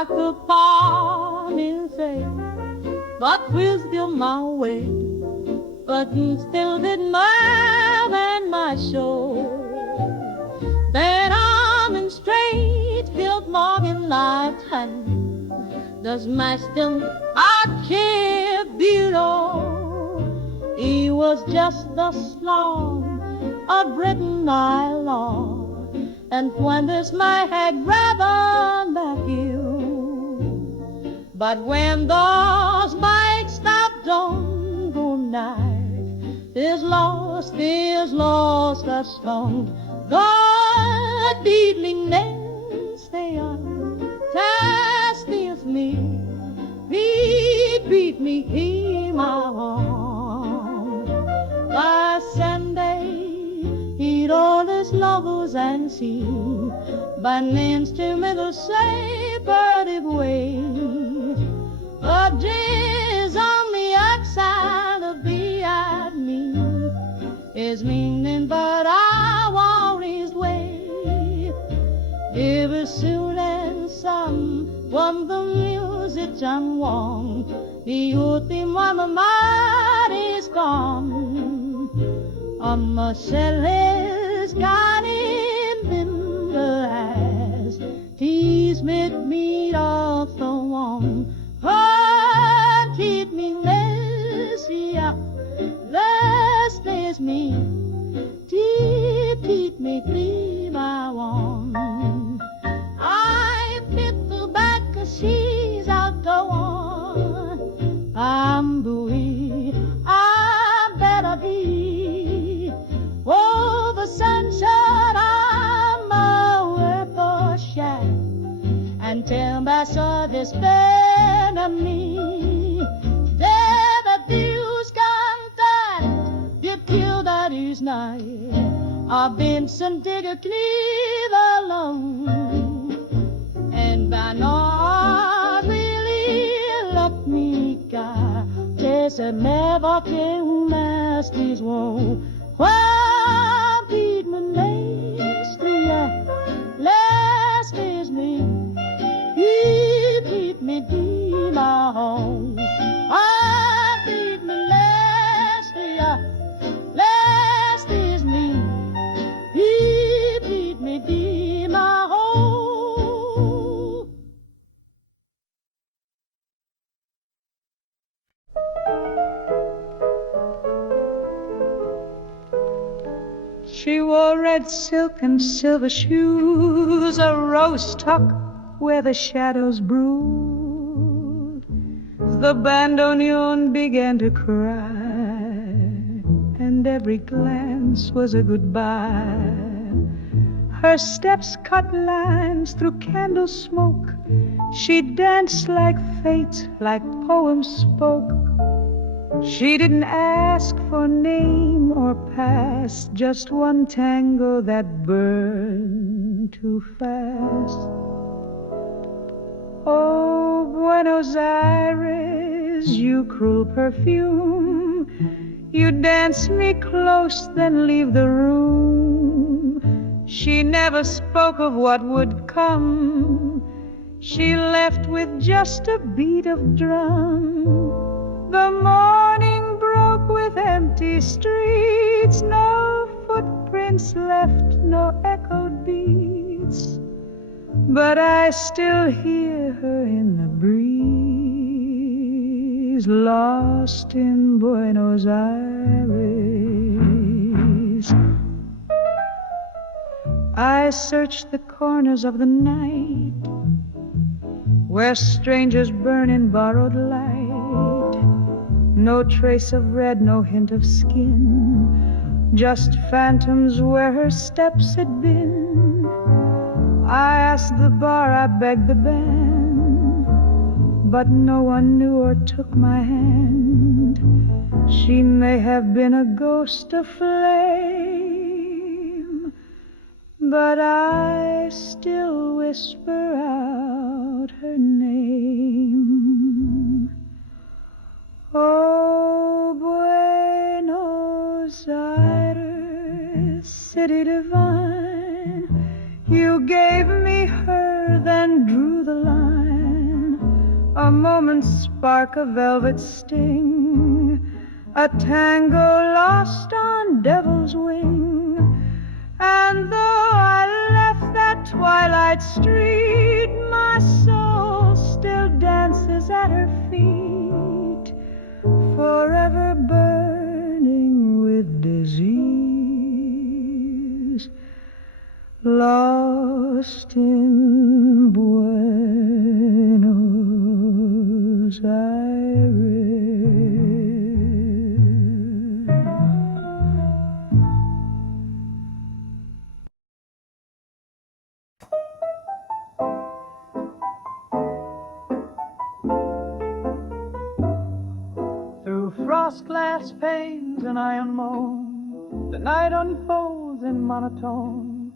like a palm in say, but we're still my way. But you still did more than my show. That arm and straight filled Morgan lifetime. Does my still I care below? He was just the slum of Britain I love, and when this my had rather back you. But when those bikes stopped on go night, is lost a song. God beetling nails they are, tasty me, beat me, he my home. Last Sunday, he'd all his lovers and seen by an instrumental saber way. A jizz on the outside of behind me is meaning, but I want his way. Ever soon as someone the music unwarm, the ultima mamad is gone. A shell has got him in the ass. He's made me off the one. Oh, keep me less, yeah, less is me. Keep me, please, I want. I fit the back, 'cause she's out the one. I'm buoy, I better be. Oh, the sunshine, I'm a weather shack. And tell my son this bed of me. There the views come down, you kill that is night. I've been some digger cleave alone. And by not really love me, God. There's a never till master's won't. Why beat me last is me. He beat me deep my home. I beat me last is me. He beat me deep my home. She wore red silk and silver shoes, a rose tuck where the shadows brood. The bandoneon began to cry, and every glance was a goodbye. Her steps cut lines through candle smoke. She danced like fate, like poems spoke. She didn't ask for name or past, just one tango that burned too fast. Oh, Buenos Aires, you cruel perfume, you dance me close, then leave the room. She never spoke of what would come. She left with just a beat of drum. The morning broke with empty streets, no footprints left, no echoed beats. But I still hear her in the breeze, lost in Buenos Aires. I searched the corners of the night, where strangers burn in borrowed light. No trace of red, no hint of skin, just phantoms where her steps had been. I asked the bar, I begged the band, but no one knew or took my hand. She may have been a ghost aflame, but I still whisper out her name. Oh, Buenos Aires, city divine, you gave me her, then drew the line. a moment's spark of velvet sting, a tango lost on devil's wing. And though I left that twilight street, my soul still dances at her feet, forever burning with disease, lost in Buenos Aires. Through frost glass panes and iron moan, the night unfolds in monotone.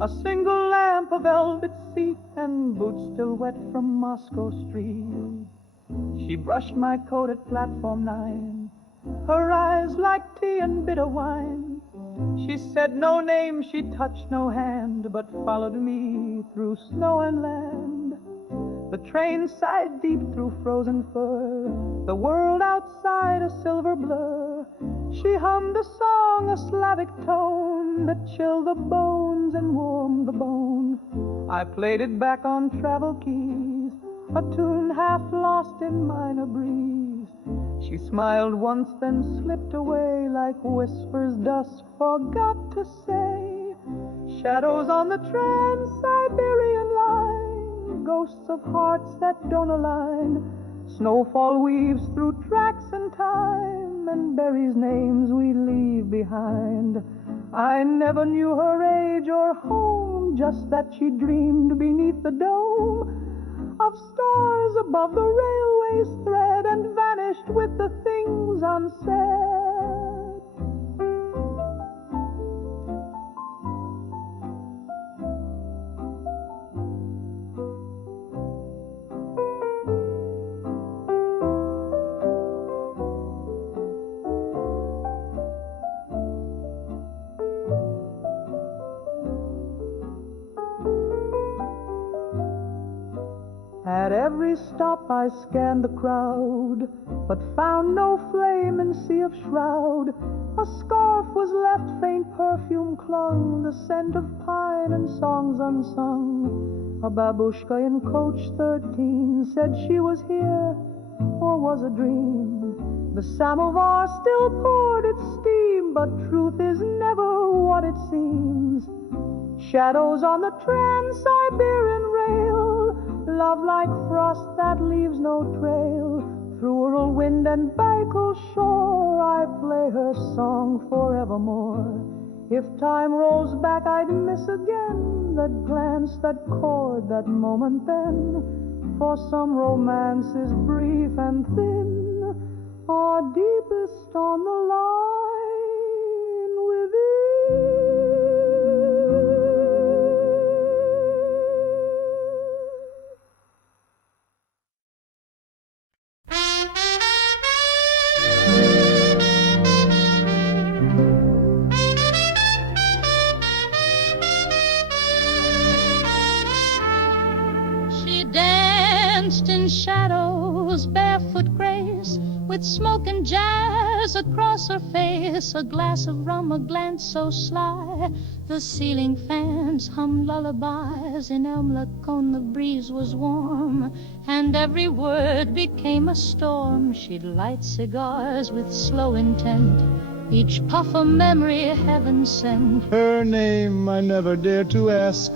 A single lamp, a velvet seat, and boots still wet from Moscow Street. She brushed my coat at platform 9, her eyes like tea and bitter wine. She said no name, she touched no hand, but followed me through snow and land. The train sighed deep through frozen fur, the world outside a silver blur. She hummed a song, a Slavic tone, that chilled the bones and warmed the bone. I played it back on travel keys, a tune half lost in minor breeze. She smiled once, then slipped away like whispers dusk forgot to say. Shadows on the Trans-Siberian line, ghosts of hearts that don't align. Snowfall weaves through tracks in time, and buries names we leave behind. I never knew her age or home, just that she dreamed beneath the dome of stars above the railway's thread, and vanished with the things unsaid. At every stop I scanned the crowd, but found no flame in sea of shroud. A scarf was left, faint perfume clung, the scent of pine and songs unsung. A babushka in coach 13 said she was here, or was a dream. The samovar still poured its steam, but truth is never what it seems. Shadows on the Trans-Siberian rail, love like frost that leaves no trail. Through Ural wind and Baikal shore, I play her song forevermore. If time rolls back, I'd miss again that glance, that chord, that moment then. For some romance is brief and thin, or deepest on the line within. In shadows, barefoot grace, with smoke and jazz across her face, a glass of rum, a glance so sly. The ceiling fans hummed lullabies. In Elm Lacone the breeze was warm, and every word became a storm. She'd light cigars with slow intent, each puff a memory heaven sent. Her name I never dared to ask.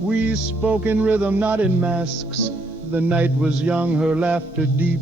We spoke in rhythm, not in masks. The night was young, her laughter deep.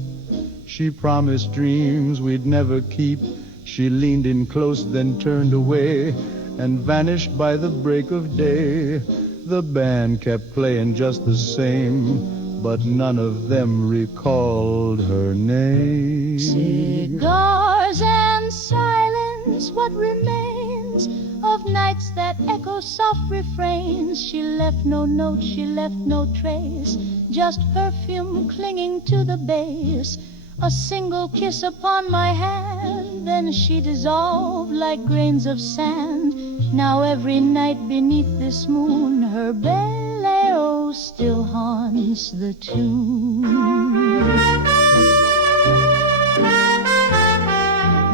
She promised dreams we'd never keep. She leaned in close, then turned away, and vanished by the break of day. The band kept playing just the same, but none of them recalled her name. Cigars and silence, what remains of nights that echo soft refrains? She left no note, she left no trace, just perfume clinging to the bass. A single kiss upon my hand, then she dissolved like grains of sand. Now every night beneath this moon, her belle echo still haunts the tune.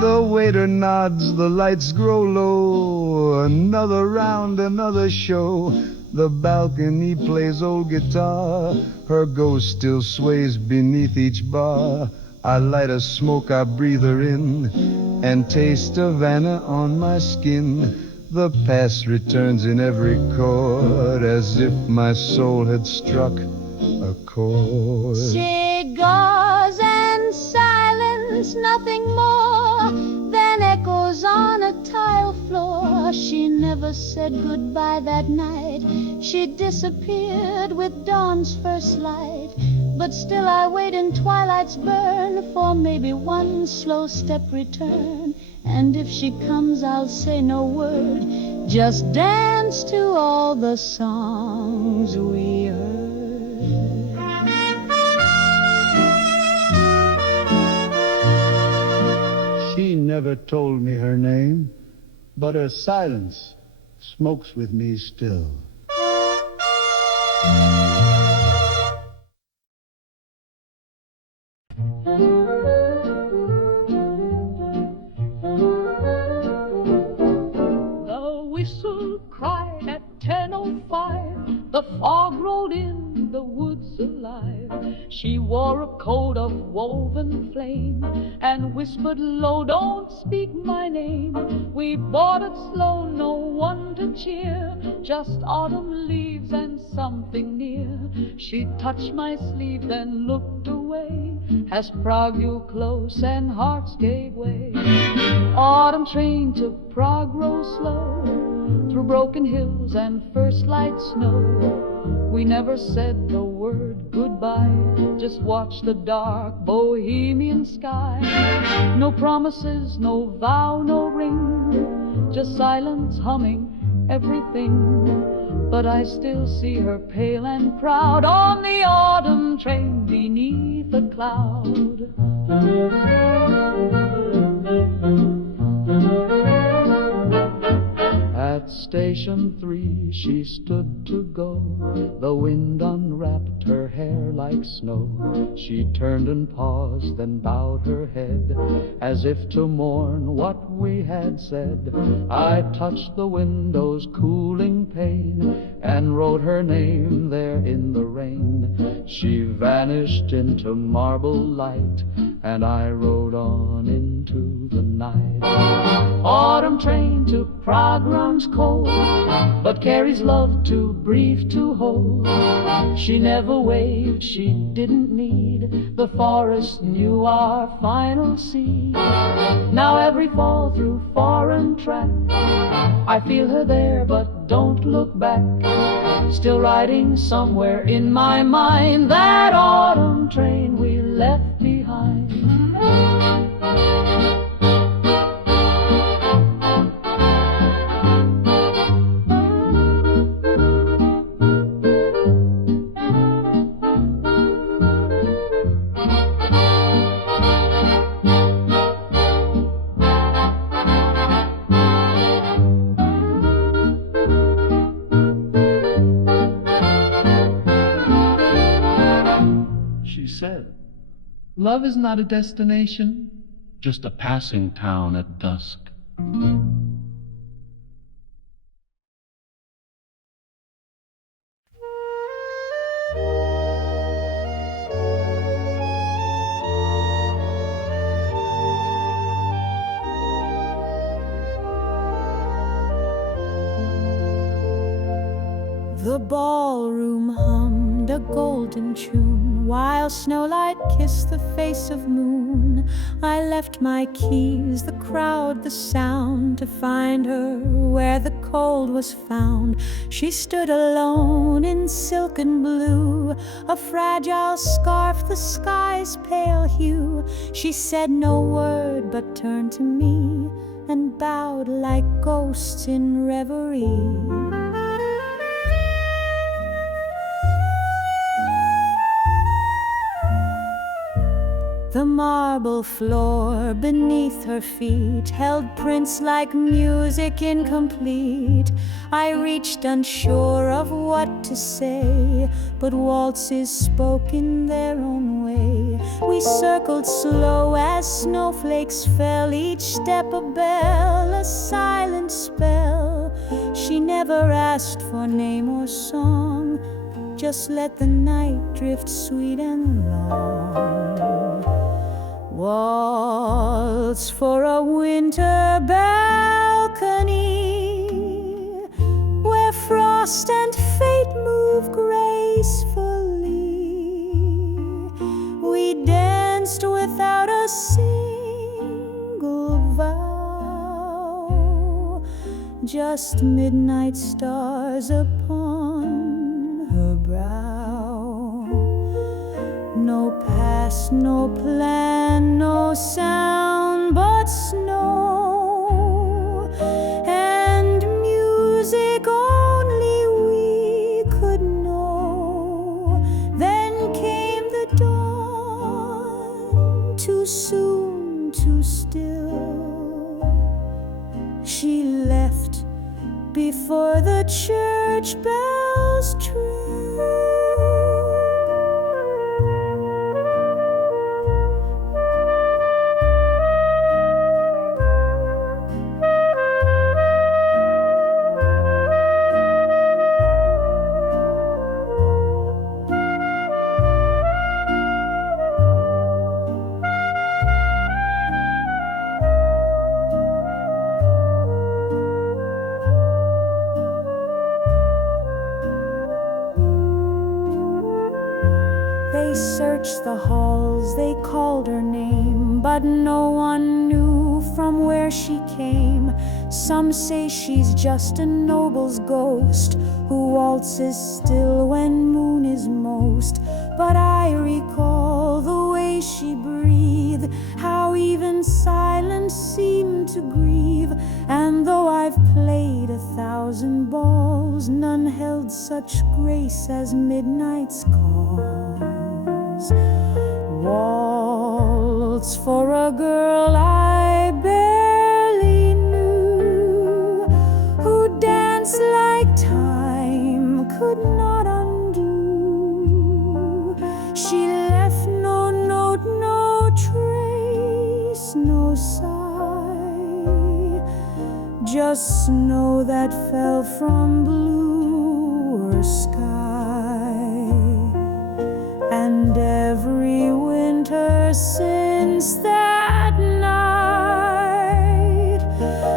The waiter nods, the lights grow low. Another round, another show. The balcony plays old guitar. Her ghost still sways beneath each bar. I light a smoke, I breathe her in, and taste Havana on my skin. The past returns in every chord, as if my soul had struck a chord. Cigars and silence, nothing more than echoes on a tile floor. She never said goodbye that night. She disappeared with dawn's first light. But still I wait in twilight's burn for maybe one slow step return. And if she comes, I'll say no word, just dance to all the songs we heard. She never told me her name, but her silence smokes with me still. The whistle cried at 10:05. The fog rolled in, the woods alive. She wore a coat of woven flame and whispered low, "Don't speak my name." We boarded slow, no one to cheer, just autumn leaves and something near. She touched my sleeve, then looked away, as Prague grew close and hearts gave way. Autumn train to Prague rose slow, through broken hills and first light snow. We never said the word goodbye, just watched the dark bohemian sky. No promises, no vow, no ring, just silence humming everything. But I still see her pale and proud on the autumn train beneath a cloud. At Station 3 she stood to go. The wind unwrapped her hair like snow. She turned and paused, then bowed her head, as if to mourn what we had said. I touched the window's cooling pane and wrote her name there in the rain. She vanished into marble light, and I rode on into the night. Autumn train to Prague runs cold, but carries love too brief to hold. She never waved, she didn't need. The forest knew our final sea. Now every fall through foreign track, I feel her there but don't look back. Still riding somewhere in my mind, that autumn train we left behind. Said, love is not a destination, just a passing town at dusk. The ballroom hummed a golden tune, while snowlight kissed the face of moon. I left my keys, the crowd, the sound, to find her where the cold was found. She stood alone in silken blue, a fragile scarf the sky's pale hue. She said no word but turned to me and bowed like ghosts in reverie. The marble floor beneath her feet held prints like music incomplete. I reached unsure of what to say, but waltzes spoke in their own way. We circled slow as snowflakes fell, each step a bell, a silent spell. She never asked for name or song, just let the night drift sweet and long. Waltz for a winter balcony, where frost and fate move gracefully. We danced without a single vow, just midnight stars upon her brow. No past, no plan, no sound but snow and music only we could know. Then came the dawn, too soon, too still. She left before the church bells trill. They searched the halls, they called her name, but no one knew from where she came. Some say she's just a noble's ghost who waltzes still when moon is most. But I recall the way she breathed, how even silence seemed to grieve. And though I've played 1,000 balls, none held such grace as midnight's calls. Waltz for a girl I barely knew, who danced like time could not undo. She left no note, no trace, no sigh, just snow that fell from bluer sky. And every winter since that night,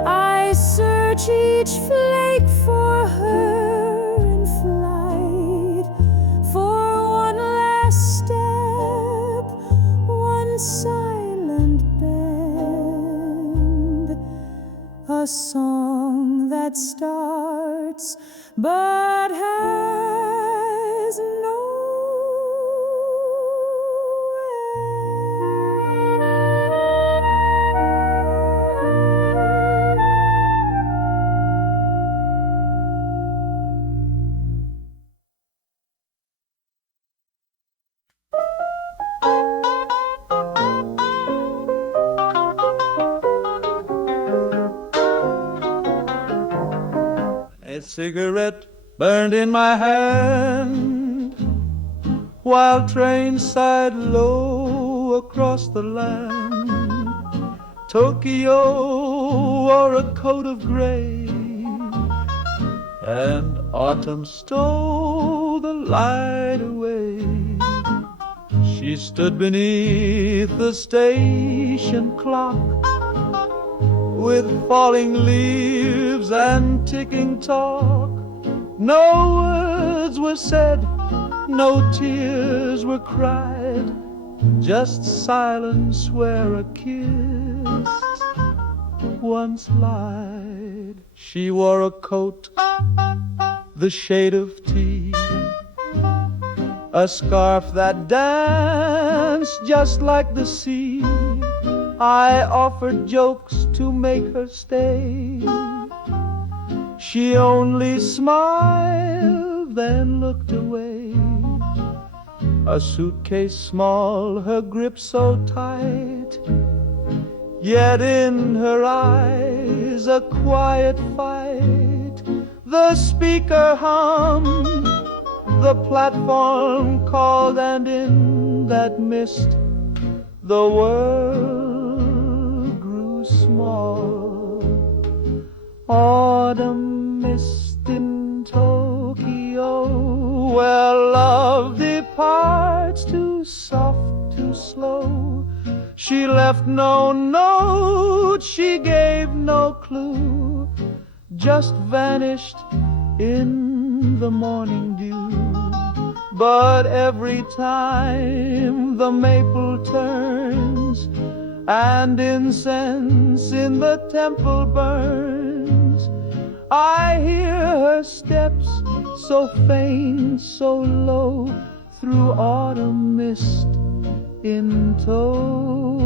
I search each flake for her in flight, for one last step, one silent bend, a song that starts but has no A cigarette burned in my hand while trains sighed low across the land. Tokyo wore a coat of gray, and autumn stole the light away. She stood beneath the station clock, with falling leaves and ticking talk. No words were said, no tears were cried, just silence where a kiss once lied. She wore a coat the shade of tea, a scarf that danced just like the sea. I offered jokes to make her stay. She only smiled, then looked away. a suitcase small, her grip so tight, yet in her eyes a quiet fight. The speaker hummed, the platform called, and in that mist the world grew small. Autumn mist in Tokyo, where love departs too soft, too slow. She left no note, she gave no clue, just vanished in the morning dew. But every time the maple turns and incense in the temple burns, I hear her steps so faint, so low, through autumn mist in Tokyo.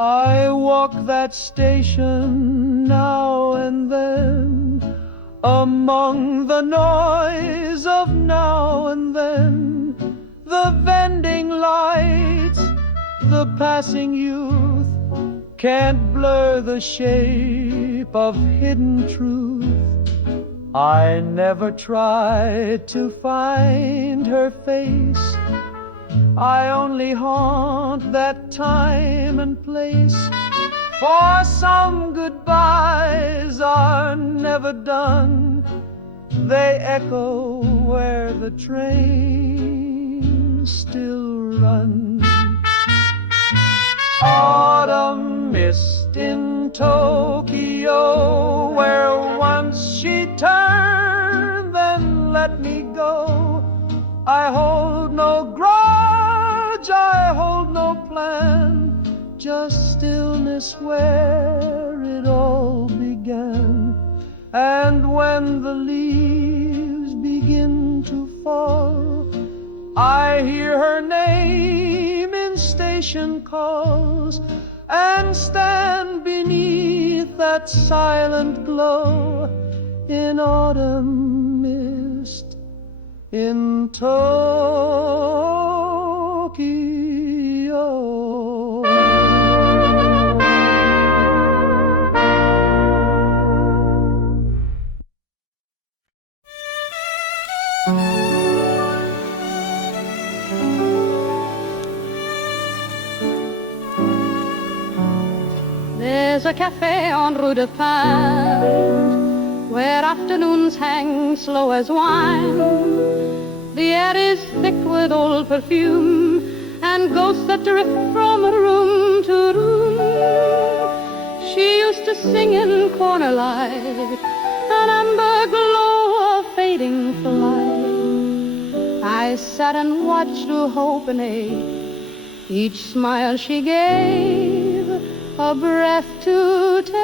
I walk that station now and then, among the noise of now and then, the vending lights, the passing youth, can't blur the shape of hidden truth. I never tried to find her face, I only haunt that time and place. For some goodbyes are never done, they echo where the train still runs. Autumn mist in Tokyo, where once she turned, then let me go. I hold no grudge, I hold no plan, just stillness where it all began. And when the leaves begin to fall, I hear her name in station calls, and stand beneath that silent glow in autumn mist in Tokyo. There's a café on Rue de Pin, where afternoons hang slow as wine. The air is thick with old perfume and ghosts that drift from room to room. She used to sing in corner light, an amber glow of fading flight. I sat and watched through hope and hate, each smile she gave a breath to take.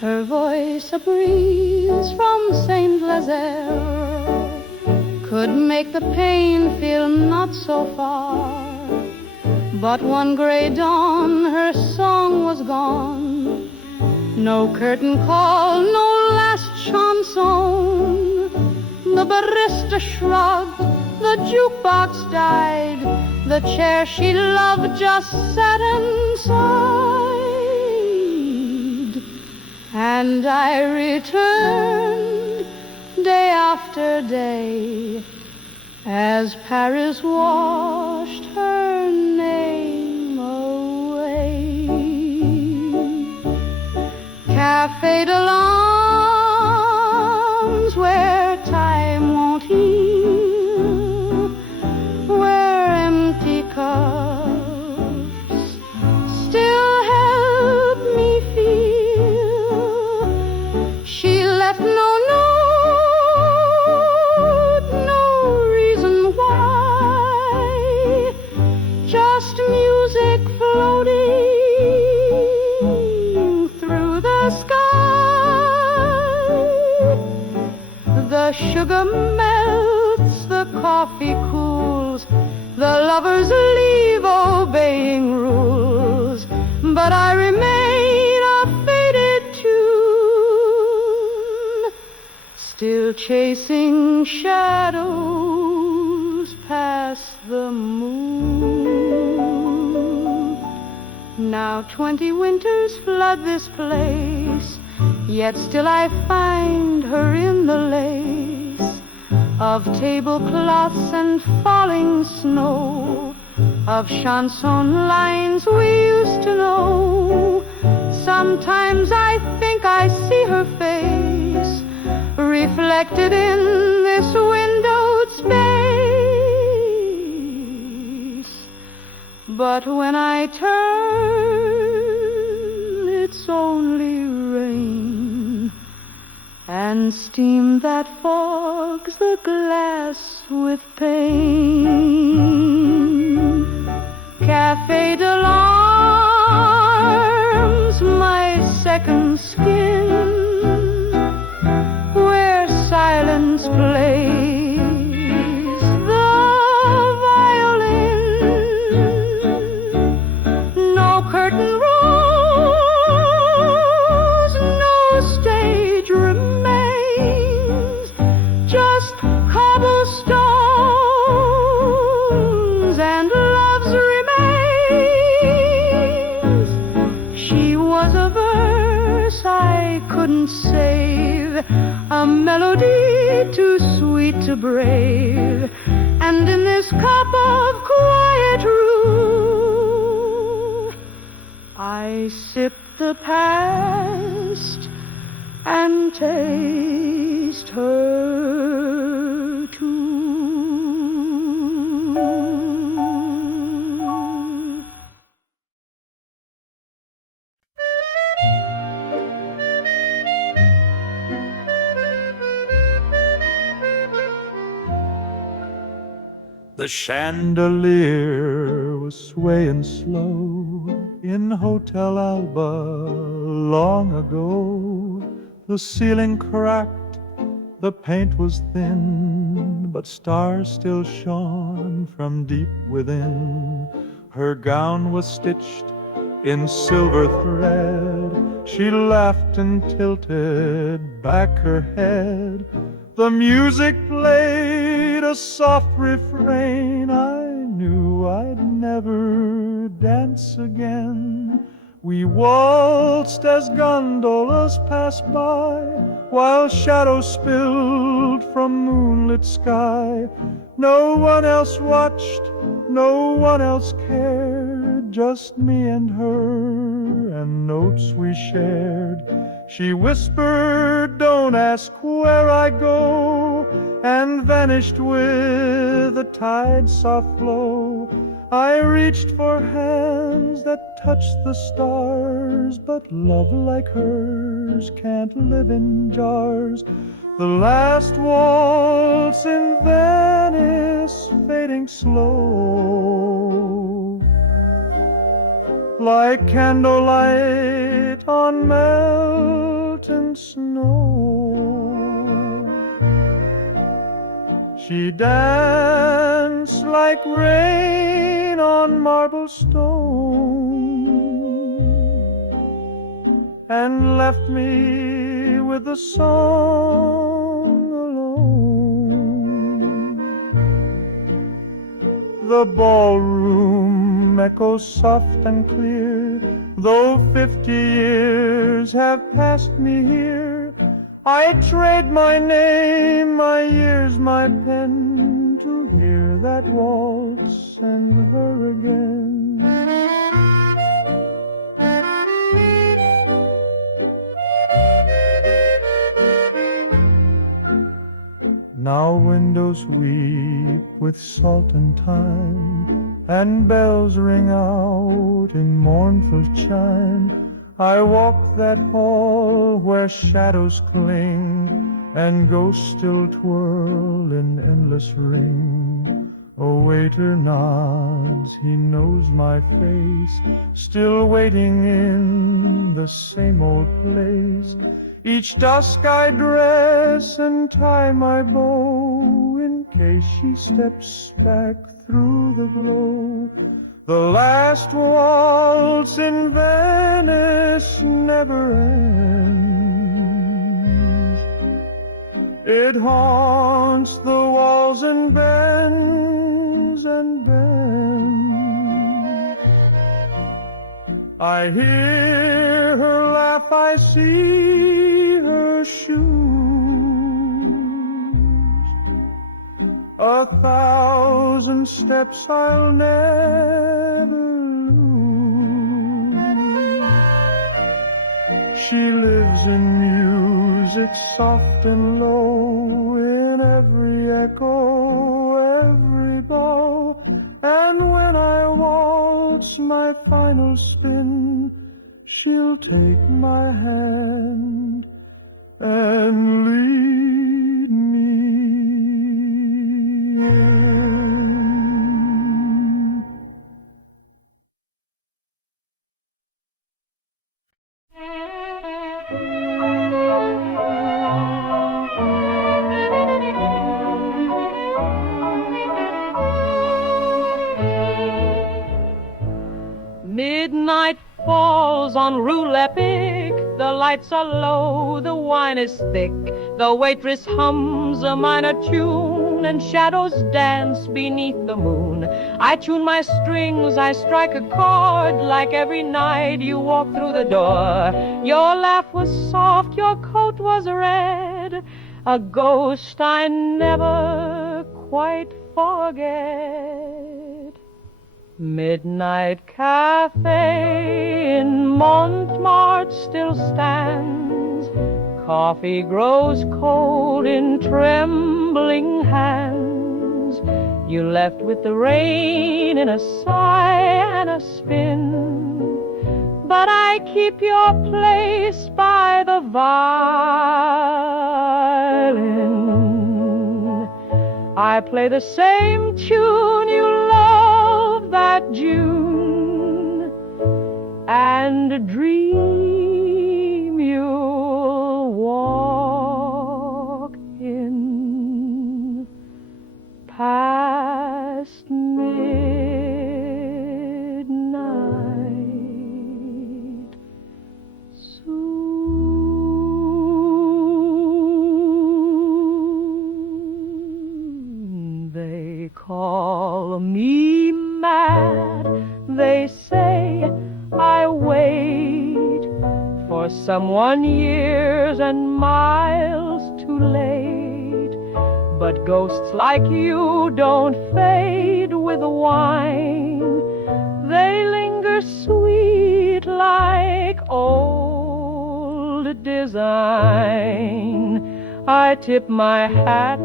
Her voice a breeze from Saint Lazare could make the pain feel not so far. But one gray dawn her song was gone, no curtain call, no last chanson. The barista shrugged, the jukebox died, the chair she loved just sat and sighed. And I returned day after day, as Paris washed her name away. Café de l'Anse, where time won't heal, where empty cups still help me feel. She left no note, no reason why, just music sugar melts, the coffee cools, the lovers leave obeying rules, but I remain a faded tune, still chasing shadows past the moon. Now 20 winters flood this place, yet still I find her in the lace of tablecloths and falling snow, of chanson lines we used to know. Sometimes I think I see her face reflected in this windowed space, but when I turn, it's only rain and steam that fogs the glass with pain. Café de l'Armes, my second skin, where silence plays the violin. No curtain rose, no stage remains, just cobblestones and love's remains. She was a verse I couldn't save, a melody too sweet to brave, and in this cup of quiet rue I sip the past and taste her too. The chandelier was swaying slow in Hotel Alba long ago. The ceiling cracked, the paint was thin, but stars still shone from deep within. Her gown was stitched in silver thread. She laughed and tilted back her head. The music played a soft refrain. I knew I'd never dance again. We waltzed as gondolas passed by, while shadows spilled from moonlit sky. No one else watched, no one else cared, just me and her and notes we shared. She whispered, "Don't ask where I go," and vanished with the tide's soft flow. I reached for hands that touched the stars, but love like hers can't live in jars. The last waltz in Venice fading slow, like candlelight on melting snow. She danced like rain on marble stone, and left me with the song alone. The ballroom echoes soft and clear, though 50 years have passed me here. I trade my name, my years, my pen, to hear that waltz and her again. Now windows weep with salt and thyme, and bells ring out in mournful chime. I walk that hall where shadows cling, and ghosts still twirl in endless ring. A waiter nods clouds, he knows my face, still waiting in the same old place. Each dusk I dress and tie my bow in case she steps back through the glow. The last waltz in Venice never ends. It haunts the walls and bends and bends. I hear her laugh, I see her shoes. 1,000 steps I'll never lose. She lives in music soft and low, in every echo, every bow. And when I waltz my final spin, she'll take my hand and lead me in. Midnight falls on Rue Lepic. The lights are low, the wine is thick. The waitress hums a minor tune, and shadows dance beneath the moon. I tune my strings, I strike a chord, like every night you walk through the door. Your laugh was soft, your coat was red, a ghost I never quite forget. Midnight Cafe in Montmartre still stands. Coffee grows cold in trembling hands. You left with the rain in a sigh and a spin. But I keep your place by the violin. I play the same tune you loved that June, and dream you'll walk in past midnight soon. They call me mad, they say I wait for someone years and miles too late. But ghosts like you don't fade with wine. They linger sweet like old design. I tip my hat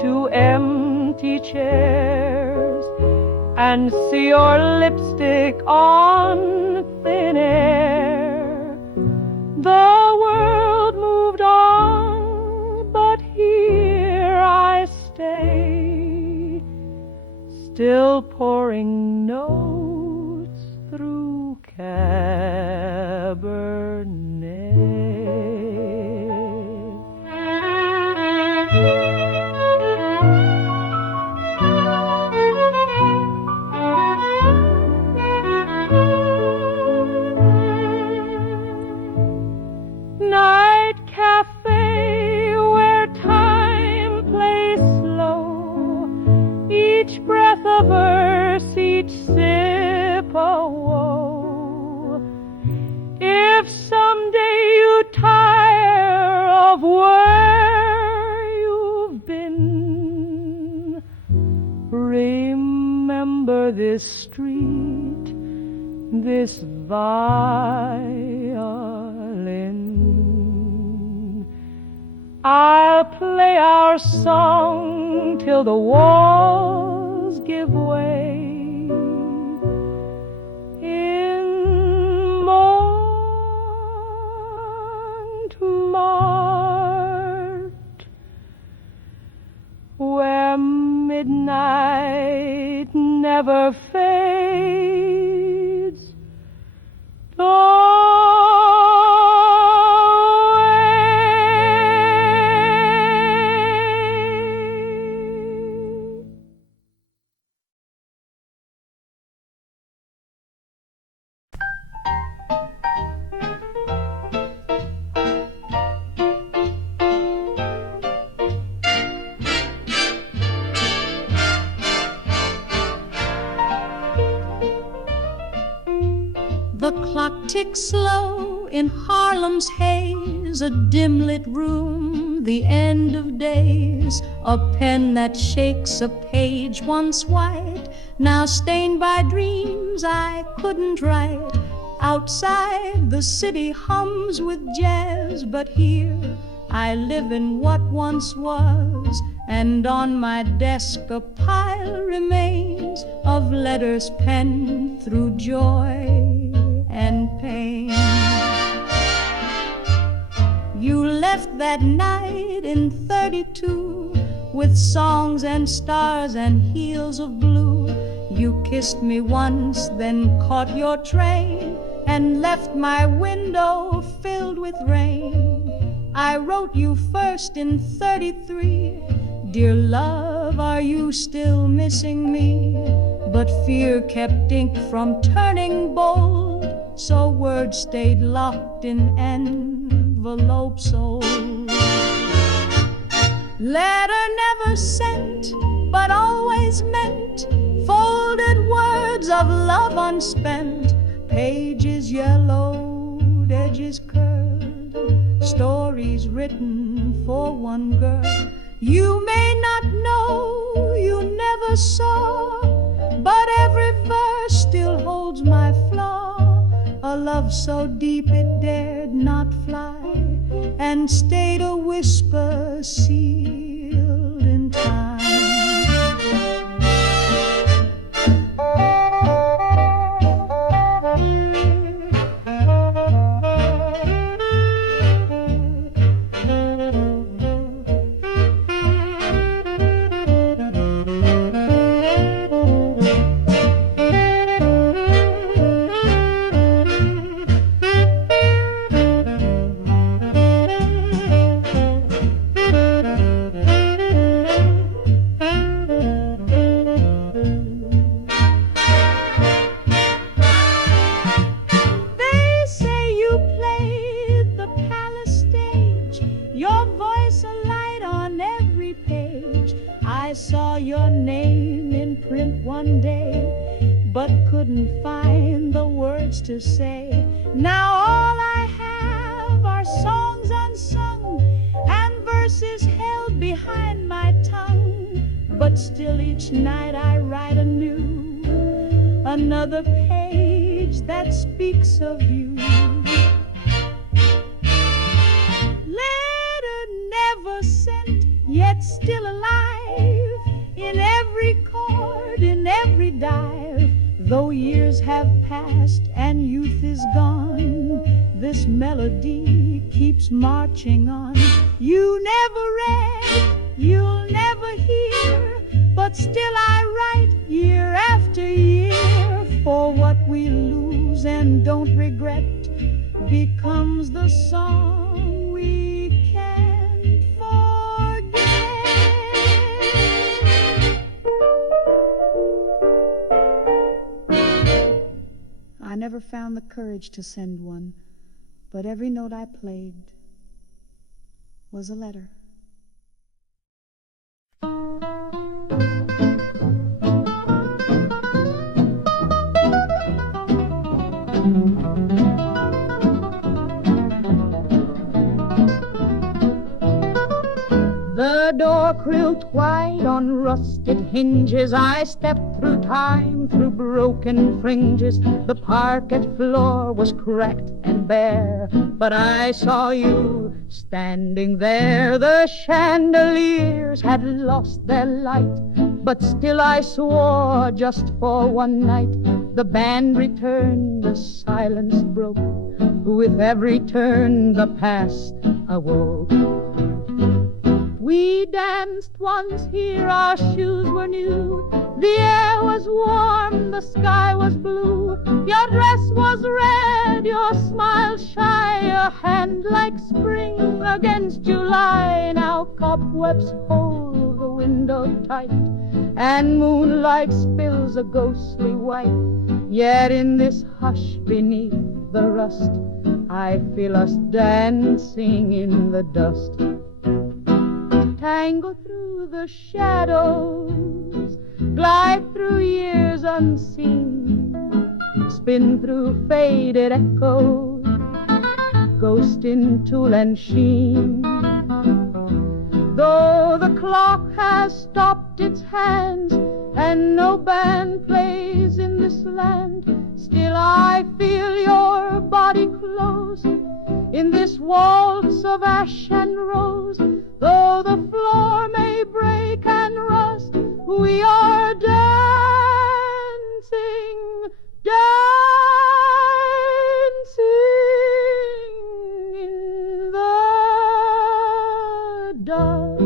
to empty chairs and see your lipstick on thin air. The world moved on, but here I stay, still pouring notes through Cabernet. Night cafe where time plays slow, each breath a verse, each sip a woe. If someday you tire of where you've been, remember this street, this violin. I'll play our song till the walls give way. In Montmartre, where midnight never never fades away. The clock ticks slow in Harlem's haze, a dim-lit room, the end of days. A pen that shakes a page once white, now stained by dreams I couldn't write. Outside the city hums with jazz, but here I live in what once was, and on my desk a pile remains of letters penned through joy and pain. You left that night in 32 with songs and stars and heels of blue. You kissed me once, then caught your train and left my window filled with rain. I wrote you first in 33. Dear love, are you still missing me? But fear kept ink from turning bold, so words stayed locked in envelopes old. Letter never sent, but always meant, folded words of love unspent, pages yellowed, edges curled, stories written for one girl. You may not know, you never saw, but every verse still holds my flaw. A love so deep it dared not fly, and stayed a whisper sealed in time. To say, now all I have are songs unsung and verses held behind my tongue. But still each night I write anew another page that speaks of you. Letter never sent, yet still alive, in every chord, in every dive. Though years have passed and youth is gone, this melody keeps marching on. You never read, you'll never hear, but still I write year after year. For what we lose and don't regret becomes the song we can't forget. I never found the courage to send one, but every note I played was a letter. The door creaked wide on rusted hinges. I stepped through time, through broken fringes. The parquet floor was cracked and bare, but I saw you standing there. The chandeliers had lost their light, but still I swore just for one night. The band returned, the silence broke. With every turn the past awoke. We danced once here, our shoes were new. The air was warm, the sky was blue. Your dress was red, your smile shy, your hand like spring against July. Now cobwebs hold the window tight, and moonlight spills a ghostly white. Yet in this hush beneath the rust, I feel us dancing in the dust. Tango through the shadows, glide through years unseen, spin through faded echoes, ghost in tulle and sheen. Though the clock has stopped its hands and no band plays in this land, still I feel your body close in this waltz of ash and rose. Though the floor may break and rust, we are dancing, dancing in the dust.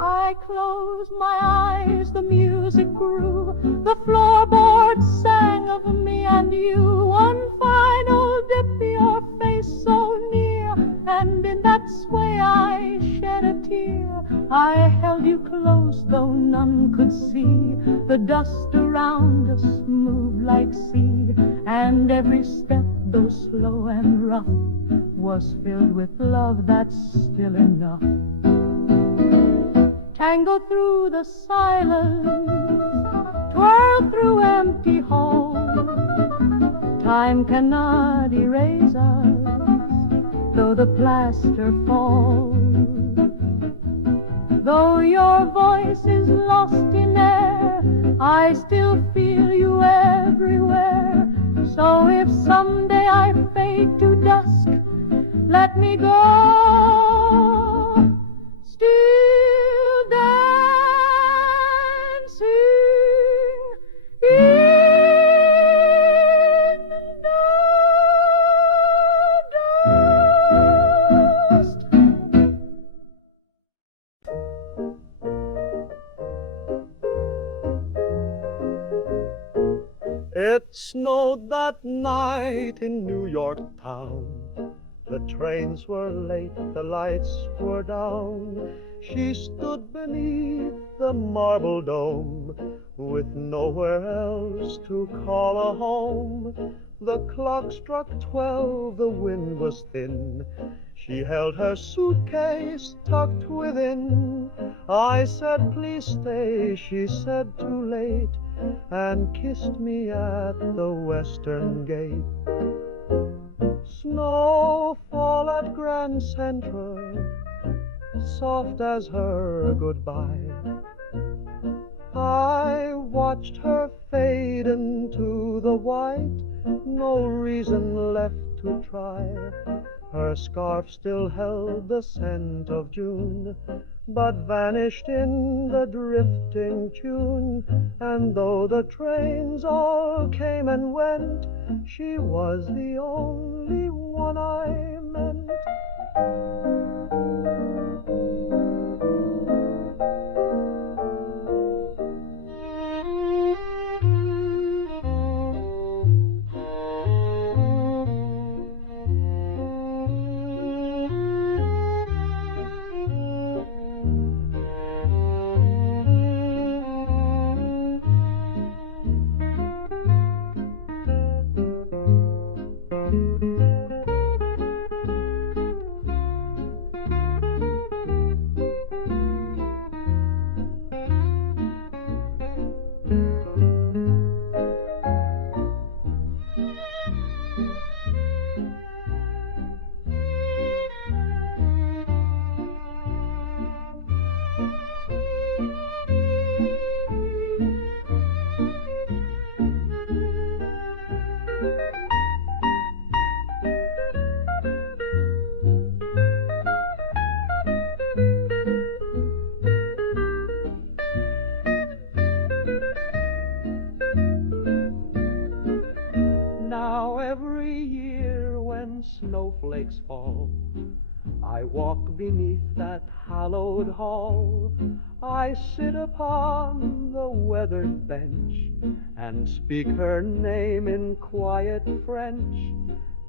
I closed my eyes, the music grew, the floorboards sang of me and you. One final dip, your face so near, and in that sway I shed a tear. I held you close, though none could see. The dust around us moved like sea, and every step, though slow and rough, was filled with love that's still enough. Tango through the silence, twirl through empty halls. Time cannot erase us, though the plaster falls. Though your voice is lost in air, I still feel you everywhere. So if someday I fade to dusk, let me go, still dancing in the dust. It snowed that night in New York town. The trains were late, the lights were down. She stood beneath the marble dome, with nowhere else to call a home. The clock struck 12, the wind was thin. She held her suitcase tucked within. I said, please stay, she said, too late, and kissed me at the western gate. Snowfall at Grand Central, soft as her goodbye. I watched her fade into the white, no reason left to try. Her scarf still held the scent of June, but vanished in the drifting tune. And though the trains all came and went, she was the only one I meant. snowflakes fall. I walk beneath that hallowed hall. I sit upon the weathered bench and speak her name in quiet French.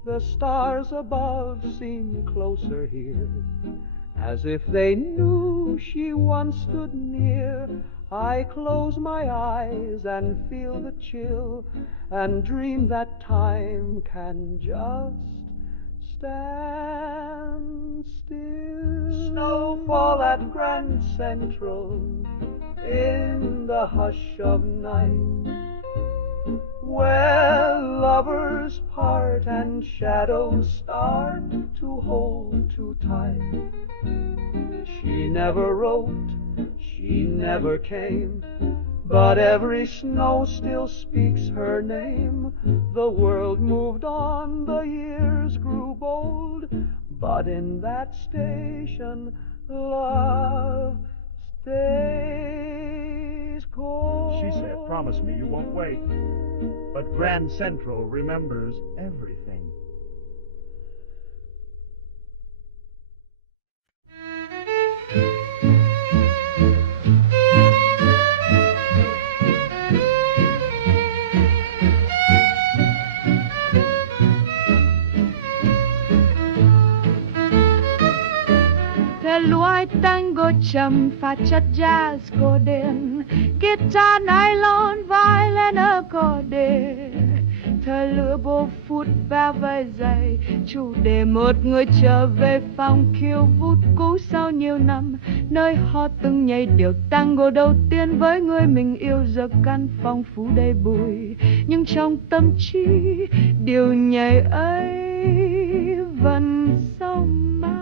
The stars above seem closer here, as if they knew she once stood near. I close my eyes and feel the chill and dream that time can just stand still. Snowfall at Grand Central in the hush of night, where lovers part and shadows start to hold too tight. She never wrote, she never came, but every snow still speaks her name. The world moved on, the years grew bold, but in that station love stays cold. She said, promise me you won't wait. But Grand Central remembers everything. Theo lối tango chậm pha chất jazz cổ điển, guitar nylon violin accordion. Thời lửa bô phút ba vơi dày, chủ đề một người trở về phòng khiêu vũ cũ sau nhiều năm, nơi họ từng nhảy điệu tango đầu tiên với người mình yêu. Giờ căn phòng phủ đầy bụi, nhưng trong tâm trí điều nhảy ấy vẫn sống mãi.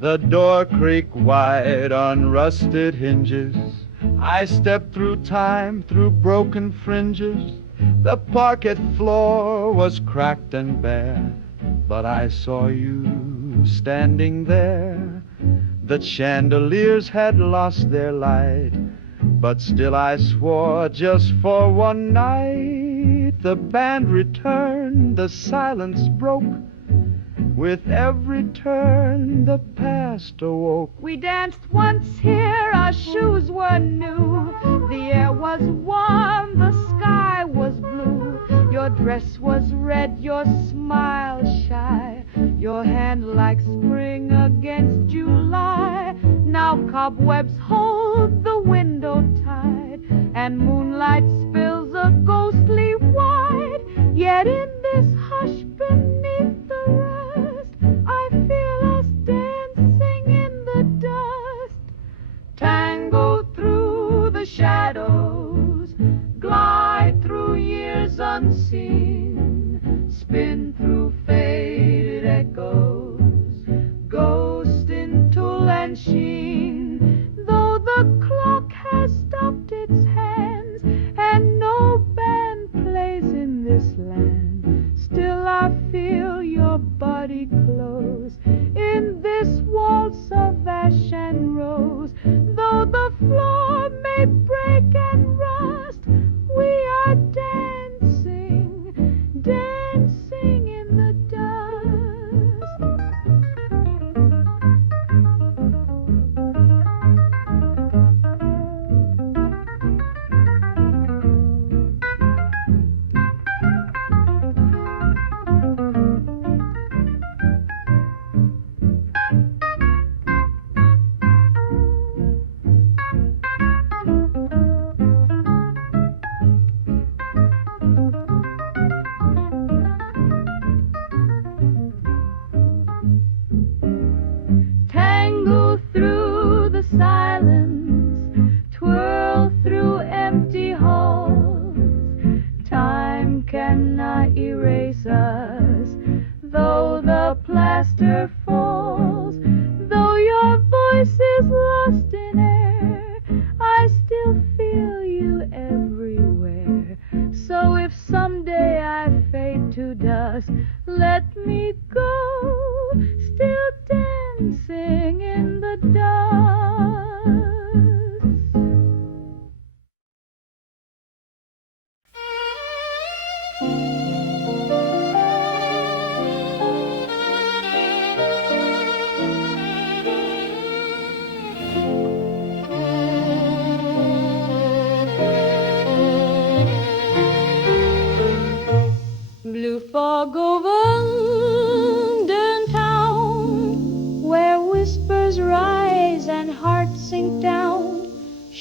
The door creaked wide on rusted hinges. I stepped through time, through broken fringes. The parquet floor was cracked and bare, but I saw you standing there. The chandeliers had lost their light, but still I swore just for one night. The band returned, the silence broke. With every turn, the past awoke. We danced once here, our shoes were new. The air was warm, the sky was blue. Your dress was red, your smile shy, your hand like spring against July. Now cobwebs hold the window tight, and moonlight spills a ghostly white. Yet in this hush beneath the rest, I feel us dancing in the dust. Tango through the shadows, glide through years unseen, spin through faded echoes, ghost in tulle and sheen. Though the clock has stopped its hands and no band plays in this land, still I feel your body close in this waltz of ash and rose. Though the floor may break and rust, we are dancing, dancing in the dust. Tango through the silence, twirl through empty halls. Time cannot erase us, though the plaster falls. Though your voice is lost in air, I still feel you everywhere. So if someday I fade to dust, let me go, still dancing in the dust.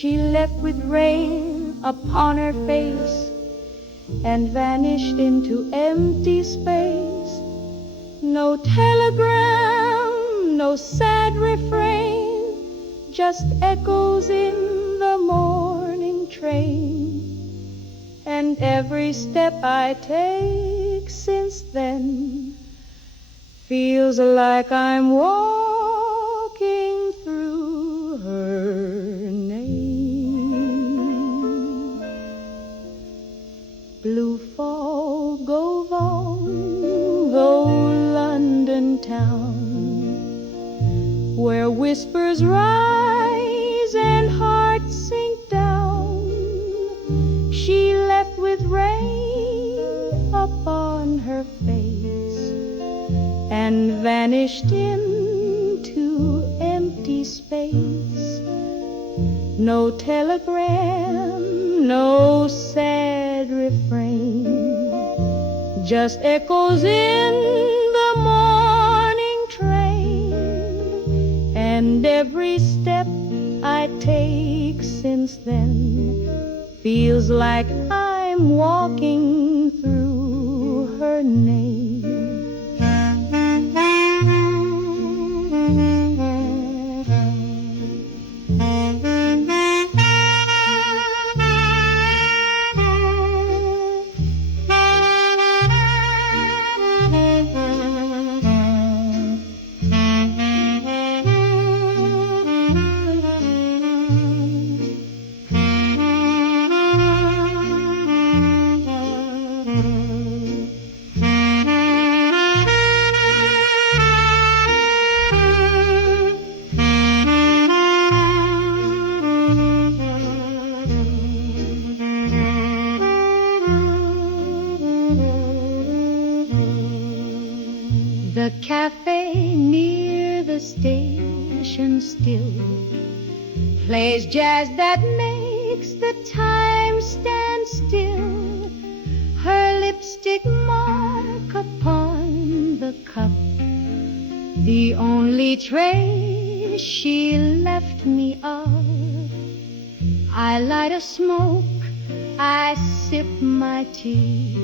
She left with rain upon her face and vanished into empty space. No telegram, no sad refrain, just echoes in the morning train. And every step I take since then feels like I'm walking through her name. Blue fog over the London town, where whispers rise and hearts sink down. She left with rain upon her face and vanished into empty space. No telegram, no sad refrain, just echoes in the morning train. And every step I take since then feels like I'm walking through her name. The cafe near the station still plays jazz that makes the time stand still. Her lipstick mark upon the cup, the only trace she left me of. I light a smoke, I sip my tea,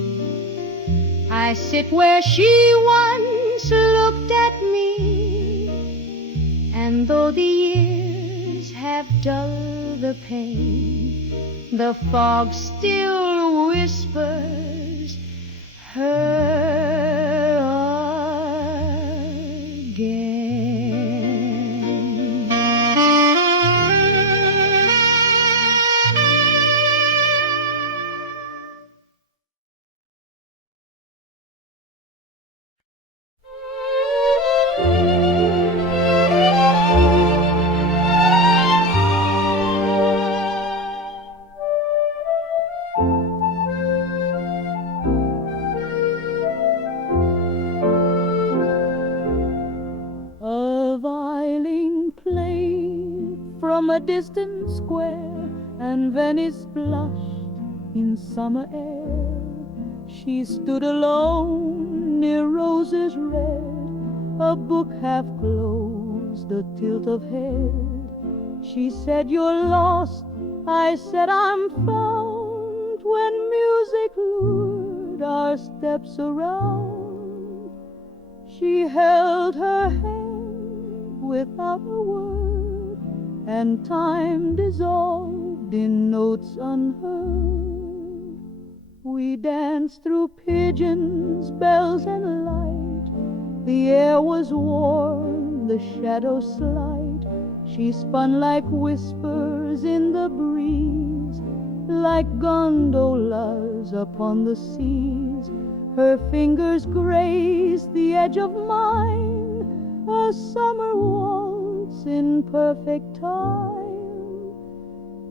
I sit where she once looked at me. And though the years have dulled the pain, the fog still whispers her again. From a distant square, and Venice blushed in summer air. She stood alone near roses red, a book half closed, a tilt of head. She said, "You're lost." I said, "I'm found." When music lured our steps around, she held her hand without a word, and time dissolved in notes unheard. We danced through pigeons, bells, and light. The air was warm, the shadows slight. She spun like whispers in the breeze, like gondolas upon the seas. Her fingers grazed the edge of mine, a summer waltz in perfect time.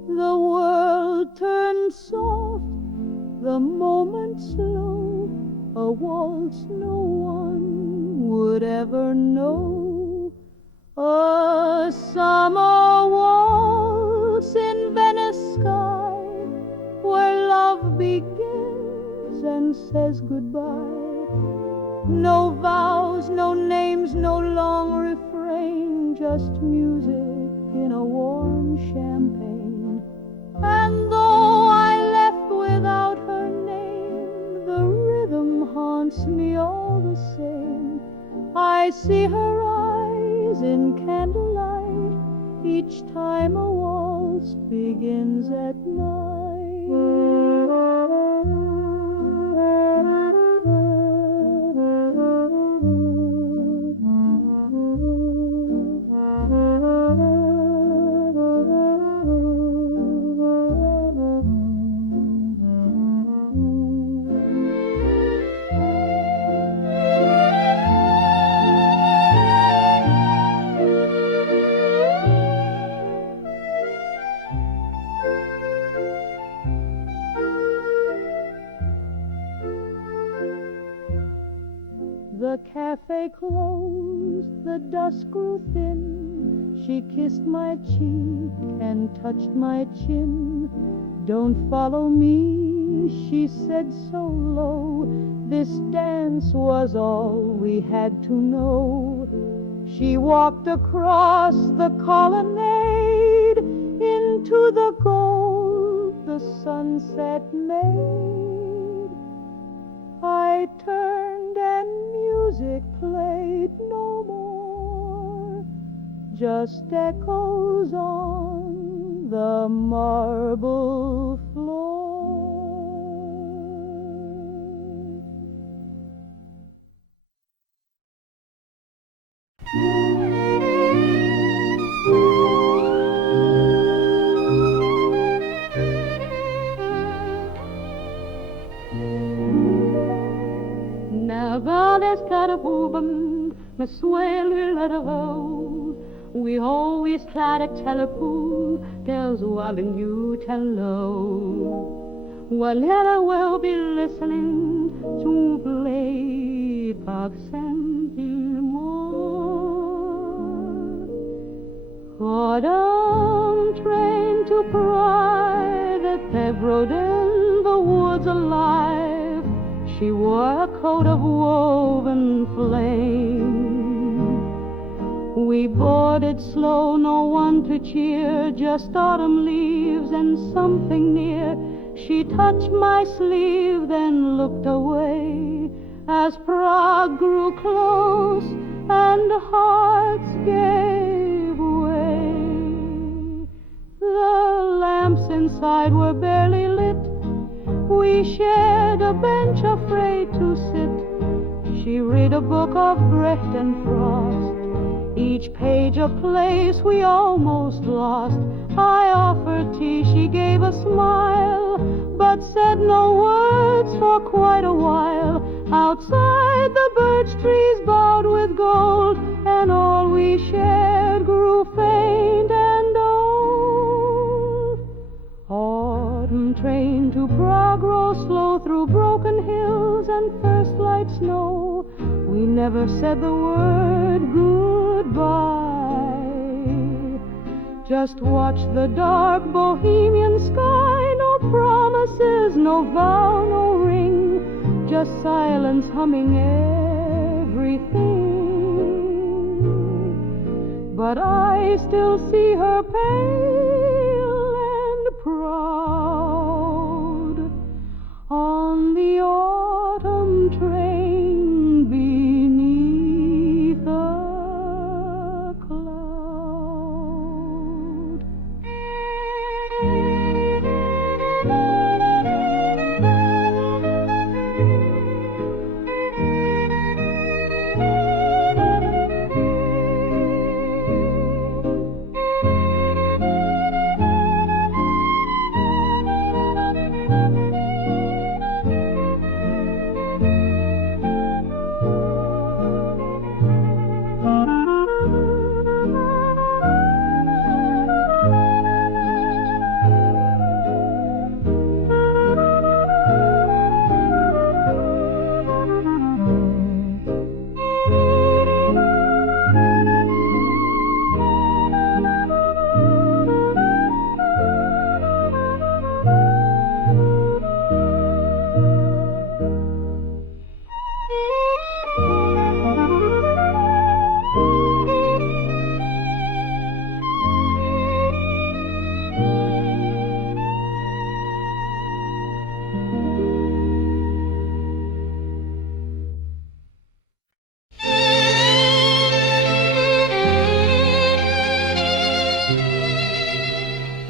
The world turned soft, the moment slow, a waltz no one would ever know. A summer waltz in Venice sky, where love begins and says goodbye. No vows, no names, no long refrain, just music in a warm champagne. each time a waltz begins at night. The cafe closed, the dusk grew thin. She kissed my cheek and touched my chin. Don't follow me, she said so low. This dance was all we had to know. She walked across the colonnade into the gold the sunset made. I turned and music played no more, just echoes on the marble floor. Valdez got a boobum, me swell let a roll. We always try to tell a fool, there's one and you tell low. Well, yet I will be listening to play Bob Saint-Gilmore. Autumn train to Pride that they've rode in the woods alive. She wore a coat of woven flame. We boarded slow, no one to cheer, just autumn leaves and something near. She touched my sleeve, then looked away as Prague grew close and hearts gave way. The lamps inside were barely lit. We shared a bench afraid to sit. She read a book of Brecht and Frost, each page a place we almost lost. I offered tea, she gave a smile, but said no words for quite a while. Outside the birch trees bowed with gold, and all we shared grew faint and old. Autumn train to Prague rolls slow through broken hills and first light snow. We never said the word goodbye, just watched the dark bohemian sky. No promises, no vow, no ring, just silence humming everything. But I still see her pale and proud on the autumn train beneath a cloud.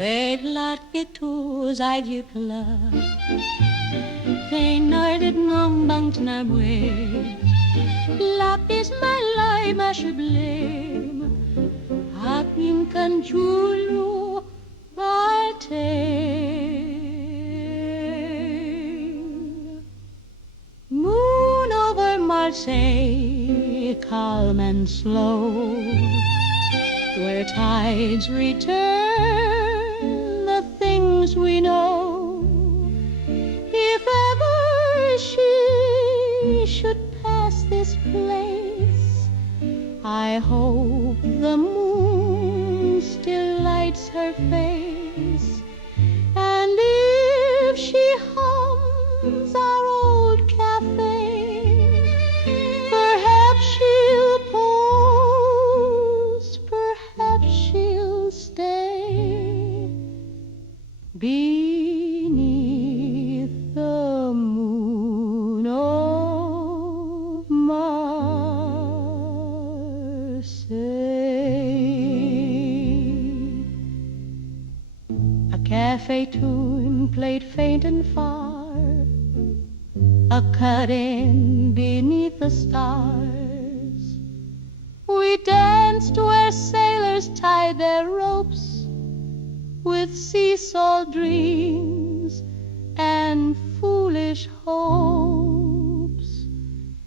Weet laat ik toe, zei je klaar. Geen nooit het nom bangt naar mij. Laat is mijn lijm alsjeblieft. Had niet kan julu Moon over Marseille, calm and slow, where tides return the things we know. If ever she should pass this place, I hope the moon still lights her face. And if she hums our old café, perhaps she'll pause, perhaps she'll stay beneath the moon of Marseille. A cafe tune played faint and far, a cut-in beneath the stars. We danced where sailors tied their ropes with sea salt dreams and foolish hopes.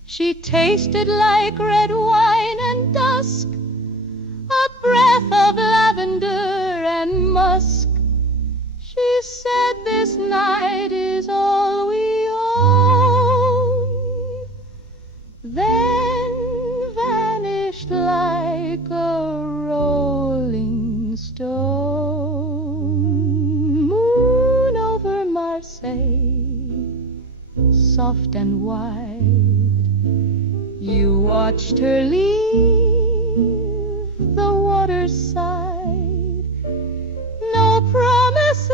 She tasted like red wine and dusk, a breath of lavender and musk. She said this night is all we own, then vanished like a rolling stone. Moon over Marseille, soft and wide, you watched her leave the water's side. No promises,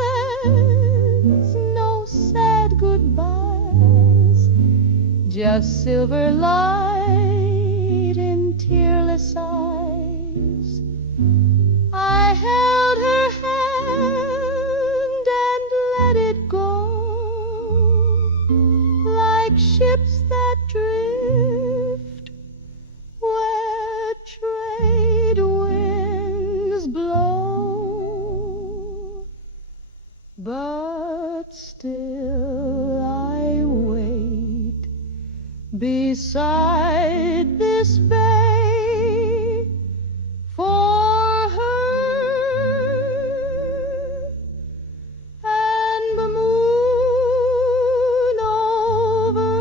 no sad goodbyes, just silver light in tearless eyes. I held her hand and let it go, like ships that drift where trade winds blow. But still I wait beside this bay for her and the moon over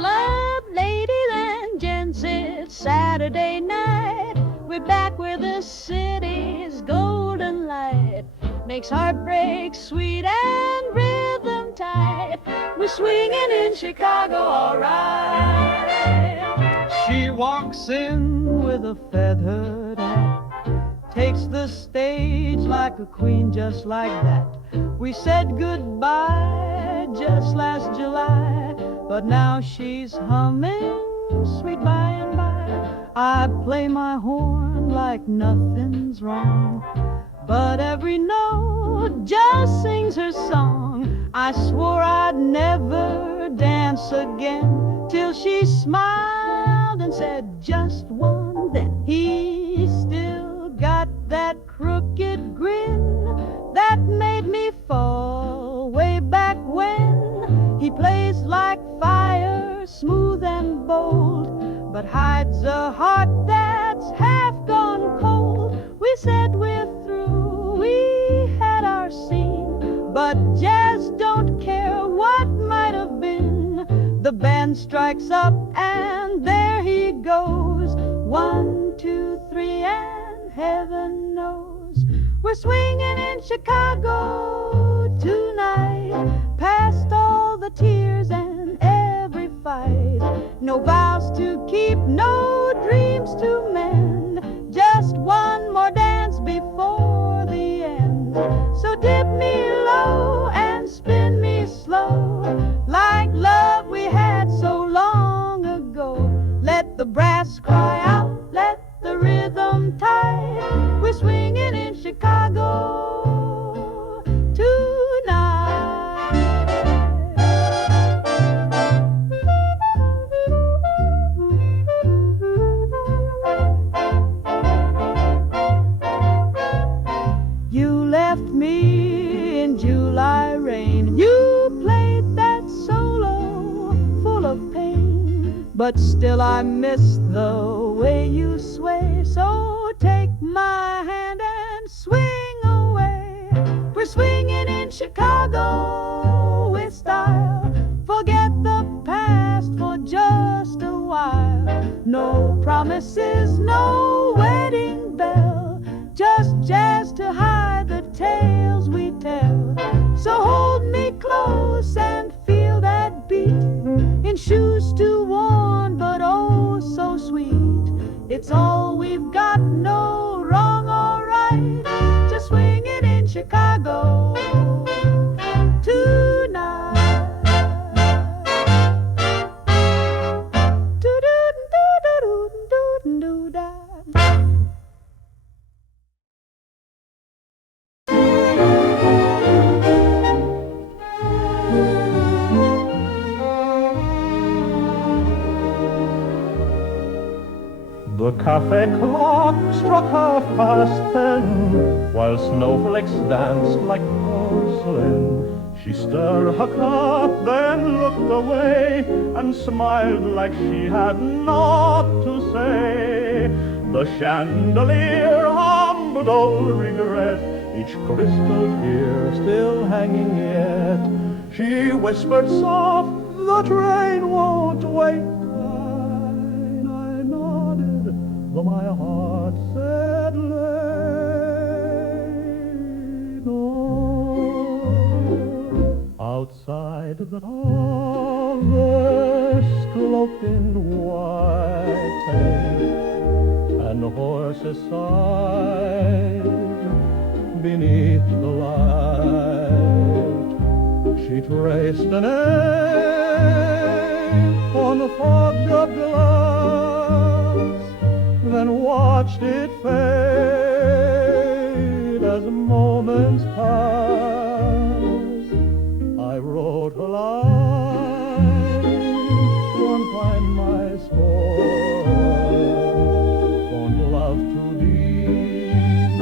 Love, ladies and gents, it's Saturday night. We're back where the city's golden light makes heartbreak sweet and rhythm tight. We're swinging in Chicago, all right. She walks in with a feathered hat, takes the stage like a queen, just like that. We said goodbye just last July, but now she's humming sweet by and by. I play my horn like nothing's wrong, but every note just sings her song. I swore I'd never dance again till she smiled and said just one then. He still got that crooked grin that made me fall way back when. He plays like fire, smooth and bold, but hides a heart that's half gone cold. We said we're through, we had our scene, but jazz don't care what might have been. The band strikes up and there he goes. 1, 2, 3, and heaven knows we're swinging in Chicago tonight, past all the tears and every fight. No vows to keep, no dreams to mend. Just one more dance before the end. So dip me low and spin me slow, like love we had so long ago. Let the brass cry out, let the rhythm tide. We're swinging in Chicago tonight. You left me in July rain. You played that solo full of pain, but still I miss the way you sway. So take my hand and swing away. We're swinging in Chicago with style. Forget the past for just a while. No promises, no wedding bell, just jazz to hide the tales we tell. So hold me close and feel that beat, in shoes too worn but oh so sweet. It's all we've got, no wrong or right, just swing it in Chicago tonight. The cafe clock struck 10:30, while snowflakes danced like porcelain. She stirred her cup, then looked away, and smiled like she had naught to say. The chandelier hummed old regret, each crystal tear still hanging yet. She whispered soft, the train won't wait. Though my heart said late on. Outside the harvest cloaked in white tape, and horses sighed beneath the light. She traced a name on the fog of glass, then watched it fade as moments passed. I wrote a line, don't find my score, don't love too deep,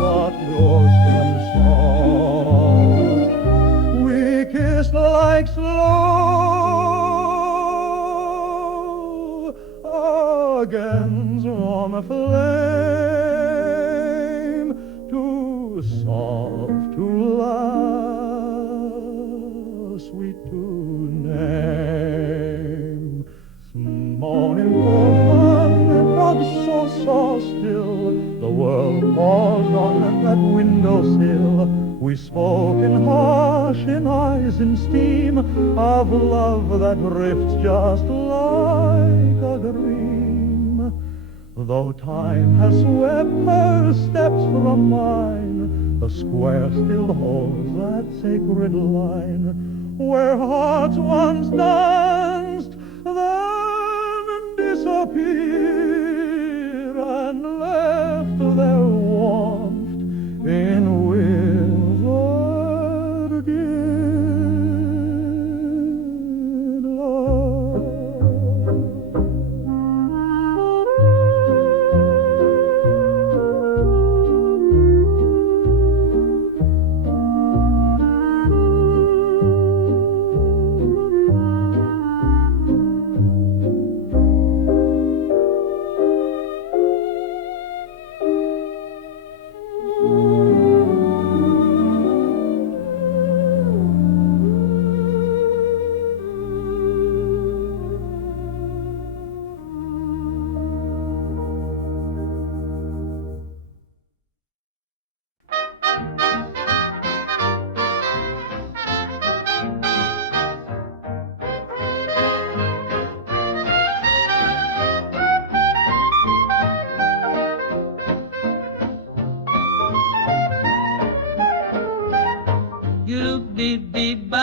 but ocean song. We kissed like slow against warm flame, too soft to love, sweet to name. Morning frogs so still, the world falls on that windowsill. We spoke in hush, in eyes in steam, of love that drifts just like a dream. Though time has swept her steps from mine, the square still holds that sacred line, where hearts once danced, then disappeared, and left their warmth in withered love.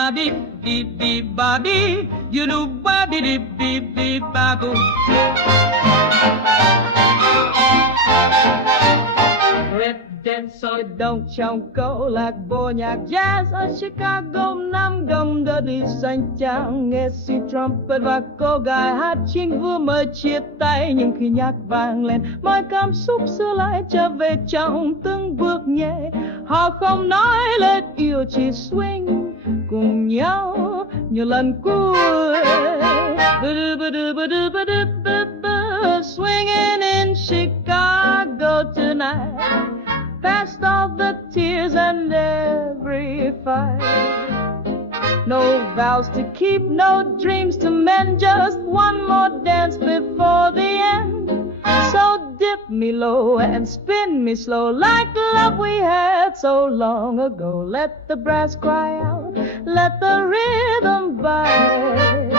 ba dee dee dee ba dee, you do ba dee dee dee dee ba boo. So don't chồng câu lạc bộ nhạc jazz ở Chicago năm gồng đợt đi xanh trắng nghe si trumpet và cô gái hát chính vừa mới chia tay nhưng khi nhạc vang lên mọi cảm xúc xưa lại trở về trong từng bước nhẹ họ không nói lời yêu chỉ swing cùng nhau nhiều lần cuối swinging in Chicago tonight past all the tears and every fight. No vows to keep, no dreams to mend, just one more dance before the end. So dip me low and spin me slow like the love we had so long ago. Let the brass cry out, let the rhythm bite.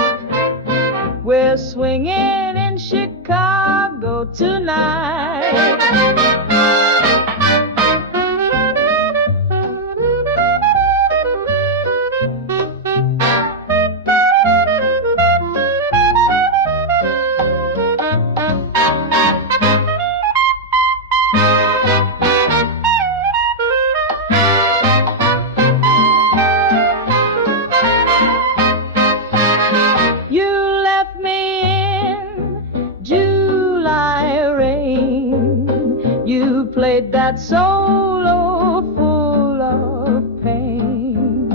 We're swinging in Chicago tonight. Played that solo full of pain,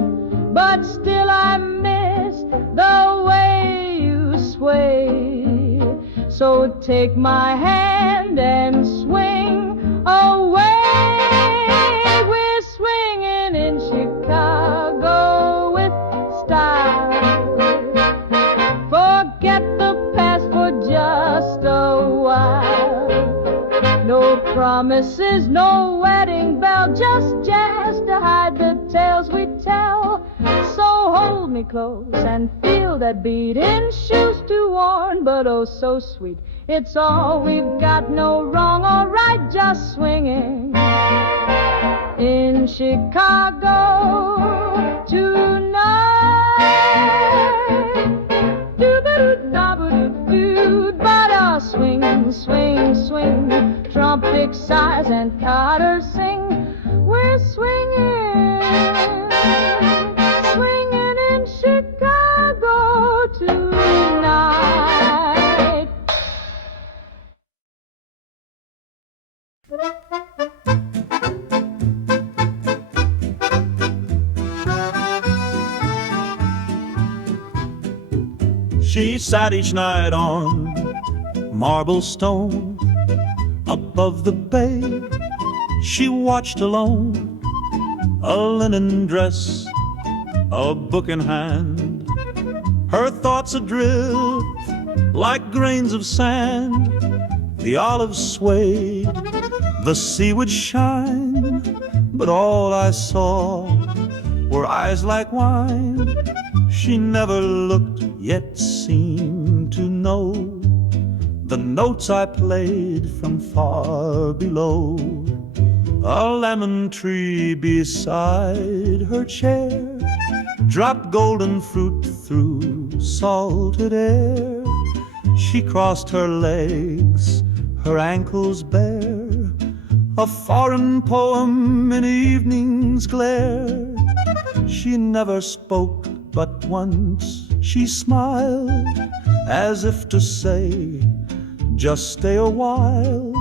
but still I miss the way you sway. So take my hand and swing away. We're swinging in Chicago with style. Forget the past for just a while. No promises, no wedding bell, just jazz to hide the tales we tell. So hold me close and feel that beat in shoes too worn, but oh so sweet. It's all we've got, no wrong or right, just swinging in Chicago tonight. Do-ba-do-da-ba-do-do, ba-da, swing, swing, swing. Trumpet sighs and Carter sing. We're swinging, swinging in Chicago tonight. She sat each night on marble stone above the bay. She watched alone, a linen dress, a book in hand, her thoughts adrift like grains of sand. The olives swayed, the sea would shine, but all I saw were eyes like wine. She never looked, yet seemed to know the notes I played from far below. A lemon tree beside her chair dropped golden fruit through salted air. She crossed her legs, her ankles bare, a foreign poem in evening's glare. She never spoke, but once she smiled, as if to say, just stay a while.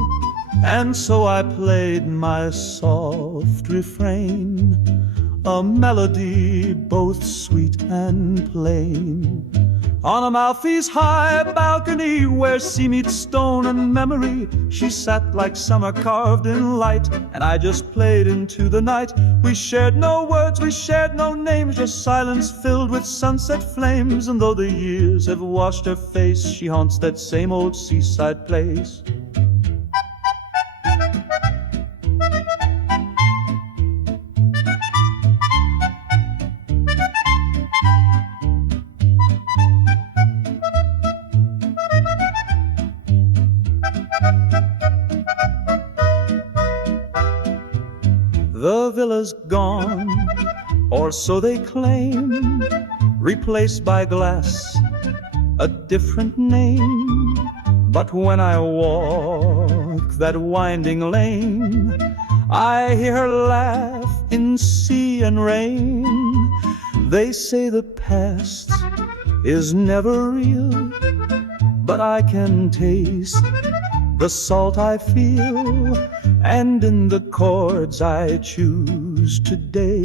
And so I played my soft refrain, a melody both sweet and plain. On Amalfi's high balcony, where sea meets stone and memory, she sat like summer carved in light, and I just played into the night. We shared no words, we shared no names, just silence filled with sunset flames. And though the years have washed her face, she haunts that same old seaside place. The villa's gone, or so they claim, replaced by glass, a different name. But when I walk that winding lane, I hear her laugh in sea and rain. They say the past is never real, but I can taste the salt I feel, and in the chords I choose today,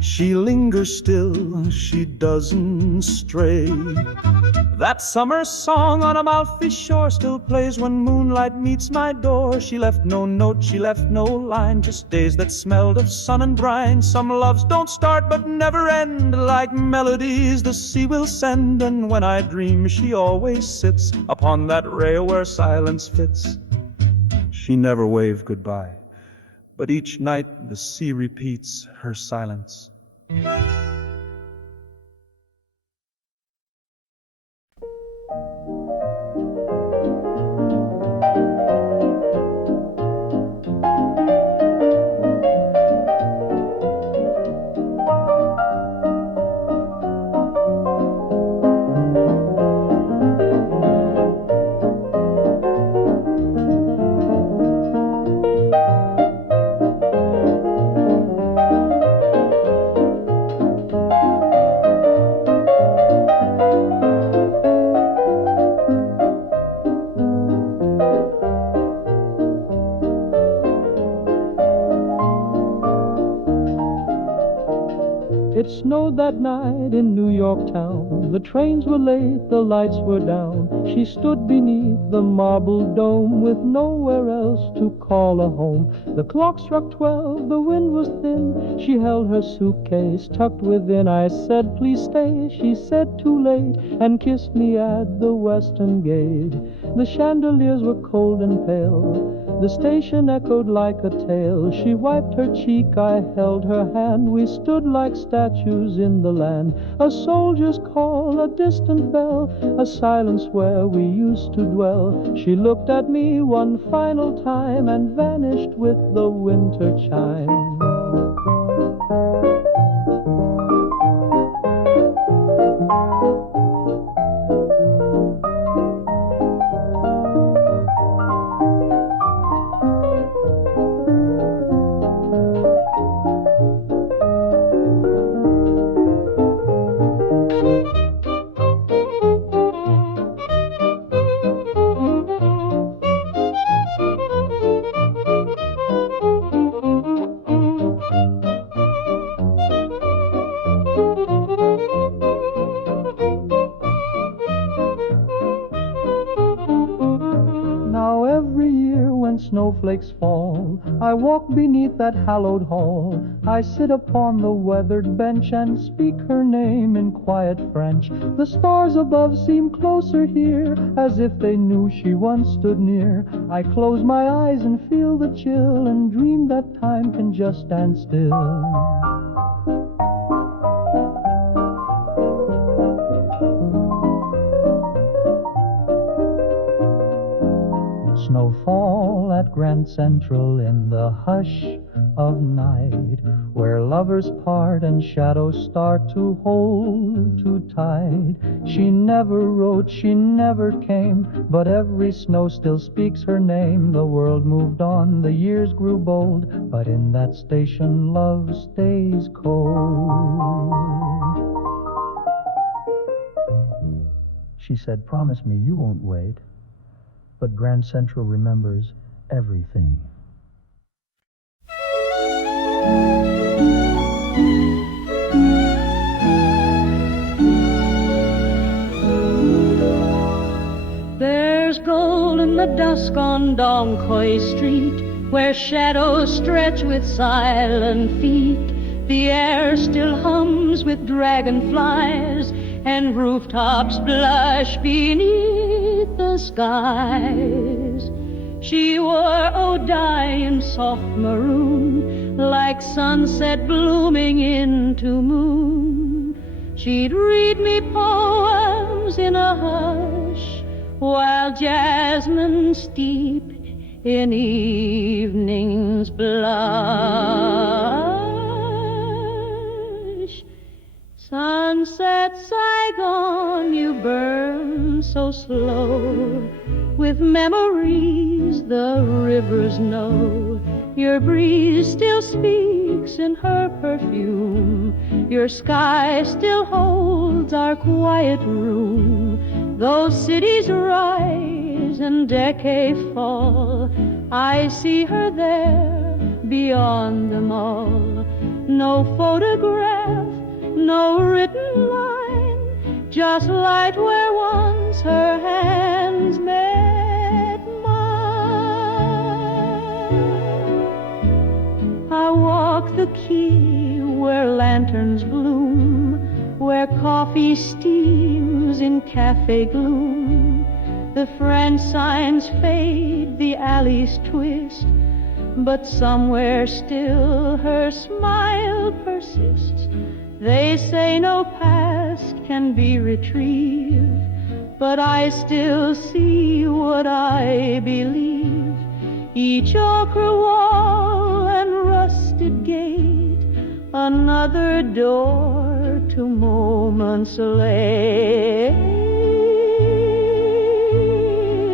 she lingers still, she doesn't stray. That summer song on Amalfi shore still plays when moonlight meets my door. She left no note, she left no line, just days that smelled of sun and brine. Some loves don't start but never end, like melodies the sea will send. And when I dream, she always sits upon that rail where silence fits. She never waved goodbye, but each night the sea repeats her silence. It snowed that night in New York town. The trains were late, the lights were down. She stood beneath the marble dome with nowhere else to call a home. The clock struck 12, the wind was thin. She held her suitcase tucked within. I said, please stay. She said, too late, and kissed me at the western gate. The chandeliers were cold and pale. The station echoed like a tale. She wiped her cheek, I held her hand. We stood like statues in the land. A soldier's call, a distant bell, a silence where we used to dwell. She looked at me one final time and vanished with the winter chime. Snowflakes fall, I walk beneath that hallowed hall. I sit upon the weathered bench and speak her name in quiet French. The stars above seem closer here, as if they knew she once stood near. I close my eyes and feel the chill and dream that time can just stand still. Snowfall at Grand Central in the hush of night, where lovers part and shadows start to hold too tight. She never wrote, she never came, but every snow still speaks her name. The world moved on, the years grew bold, but in that station love stays cold. She said, promise me you won't wait. But Grand Central remembers everything. There's gold in the dusk on Donkoy Street, where shadows stretch with silent feet. The air still hums with dragonflies, and rooftops blush beneath the skies. She wore Odie in soft maroon, like sunset blooming into moon. She'd read me poems in a hush, while jasmine steep in evening's blush. Sunset Saigon, you burn so slow. With memories the rivers know. Your breeze still speaks in her perfume. Your sky still holds our quiet room. Though cities rise and decay fall, I see her there beyond them all. No photograph, no written line, just light where once her hands met mine. I walk the quay where lanterns bloom, where coffee steams in cafe gloom. The French signs fade, the alleys twist, but somewhere still her smile persists. They say no past can be retrieved, but I still see what I believe. Each ochre wall and rusted gate, another door to moments late.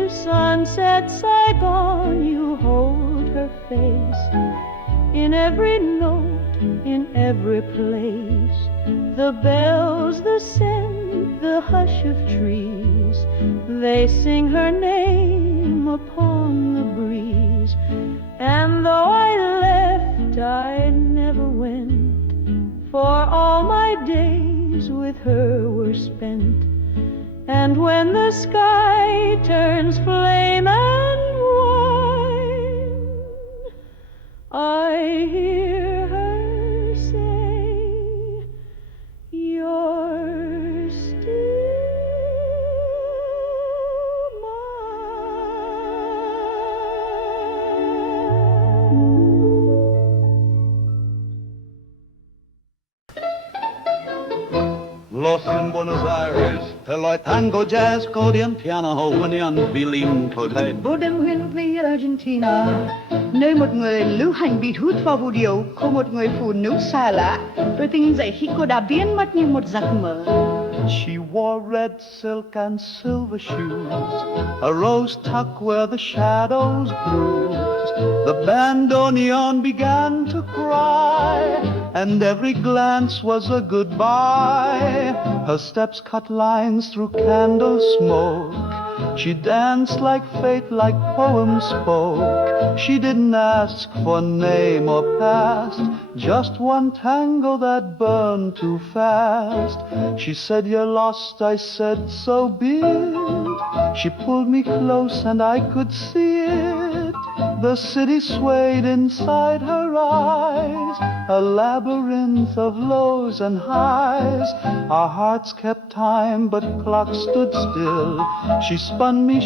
Sunset Saigon, you hold her face in every note, in every place. The bells, the scent, the hush of trees, they sing her name upon the breeze. And though I left, I never went, for all my days with her were spent. And when the sky turns flame and wine, I hear her say, you're still Los in Buenos Aires, Deloitte, tango, jazz, accordion, piano, union, violin, clave. Vô đêm huyên vi Argentina, nơi một người lưu hành beat hút vào vũ điệu của một người phụ nữ xa lạ. Tôi tin dậy khi cô đã biến mất như một giấc mơ. She wore red silk and silver shoes, a rose tuck where the shadows bruised. The bandoneon began to cry, and every glance was a goodbye. Her steps cut lines through candle smoke. She danced like fate, like poems spoke. She didn't ask for name or past, just one tango that burned too fast. She said, you're lost, I said, so be it. She pulled me close and I could see it. The city swayed inside her eyes, a labyrinth of lows and highs. Our hearts kept time, but clocks stood still. She spun me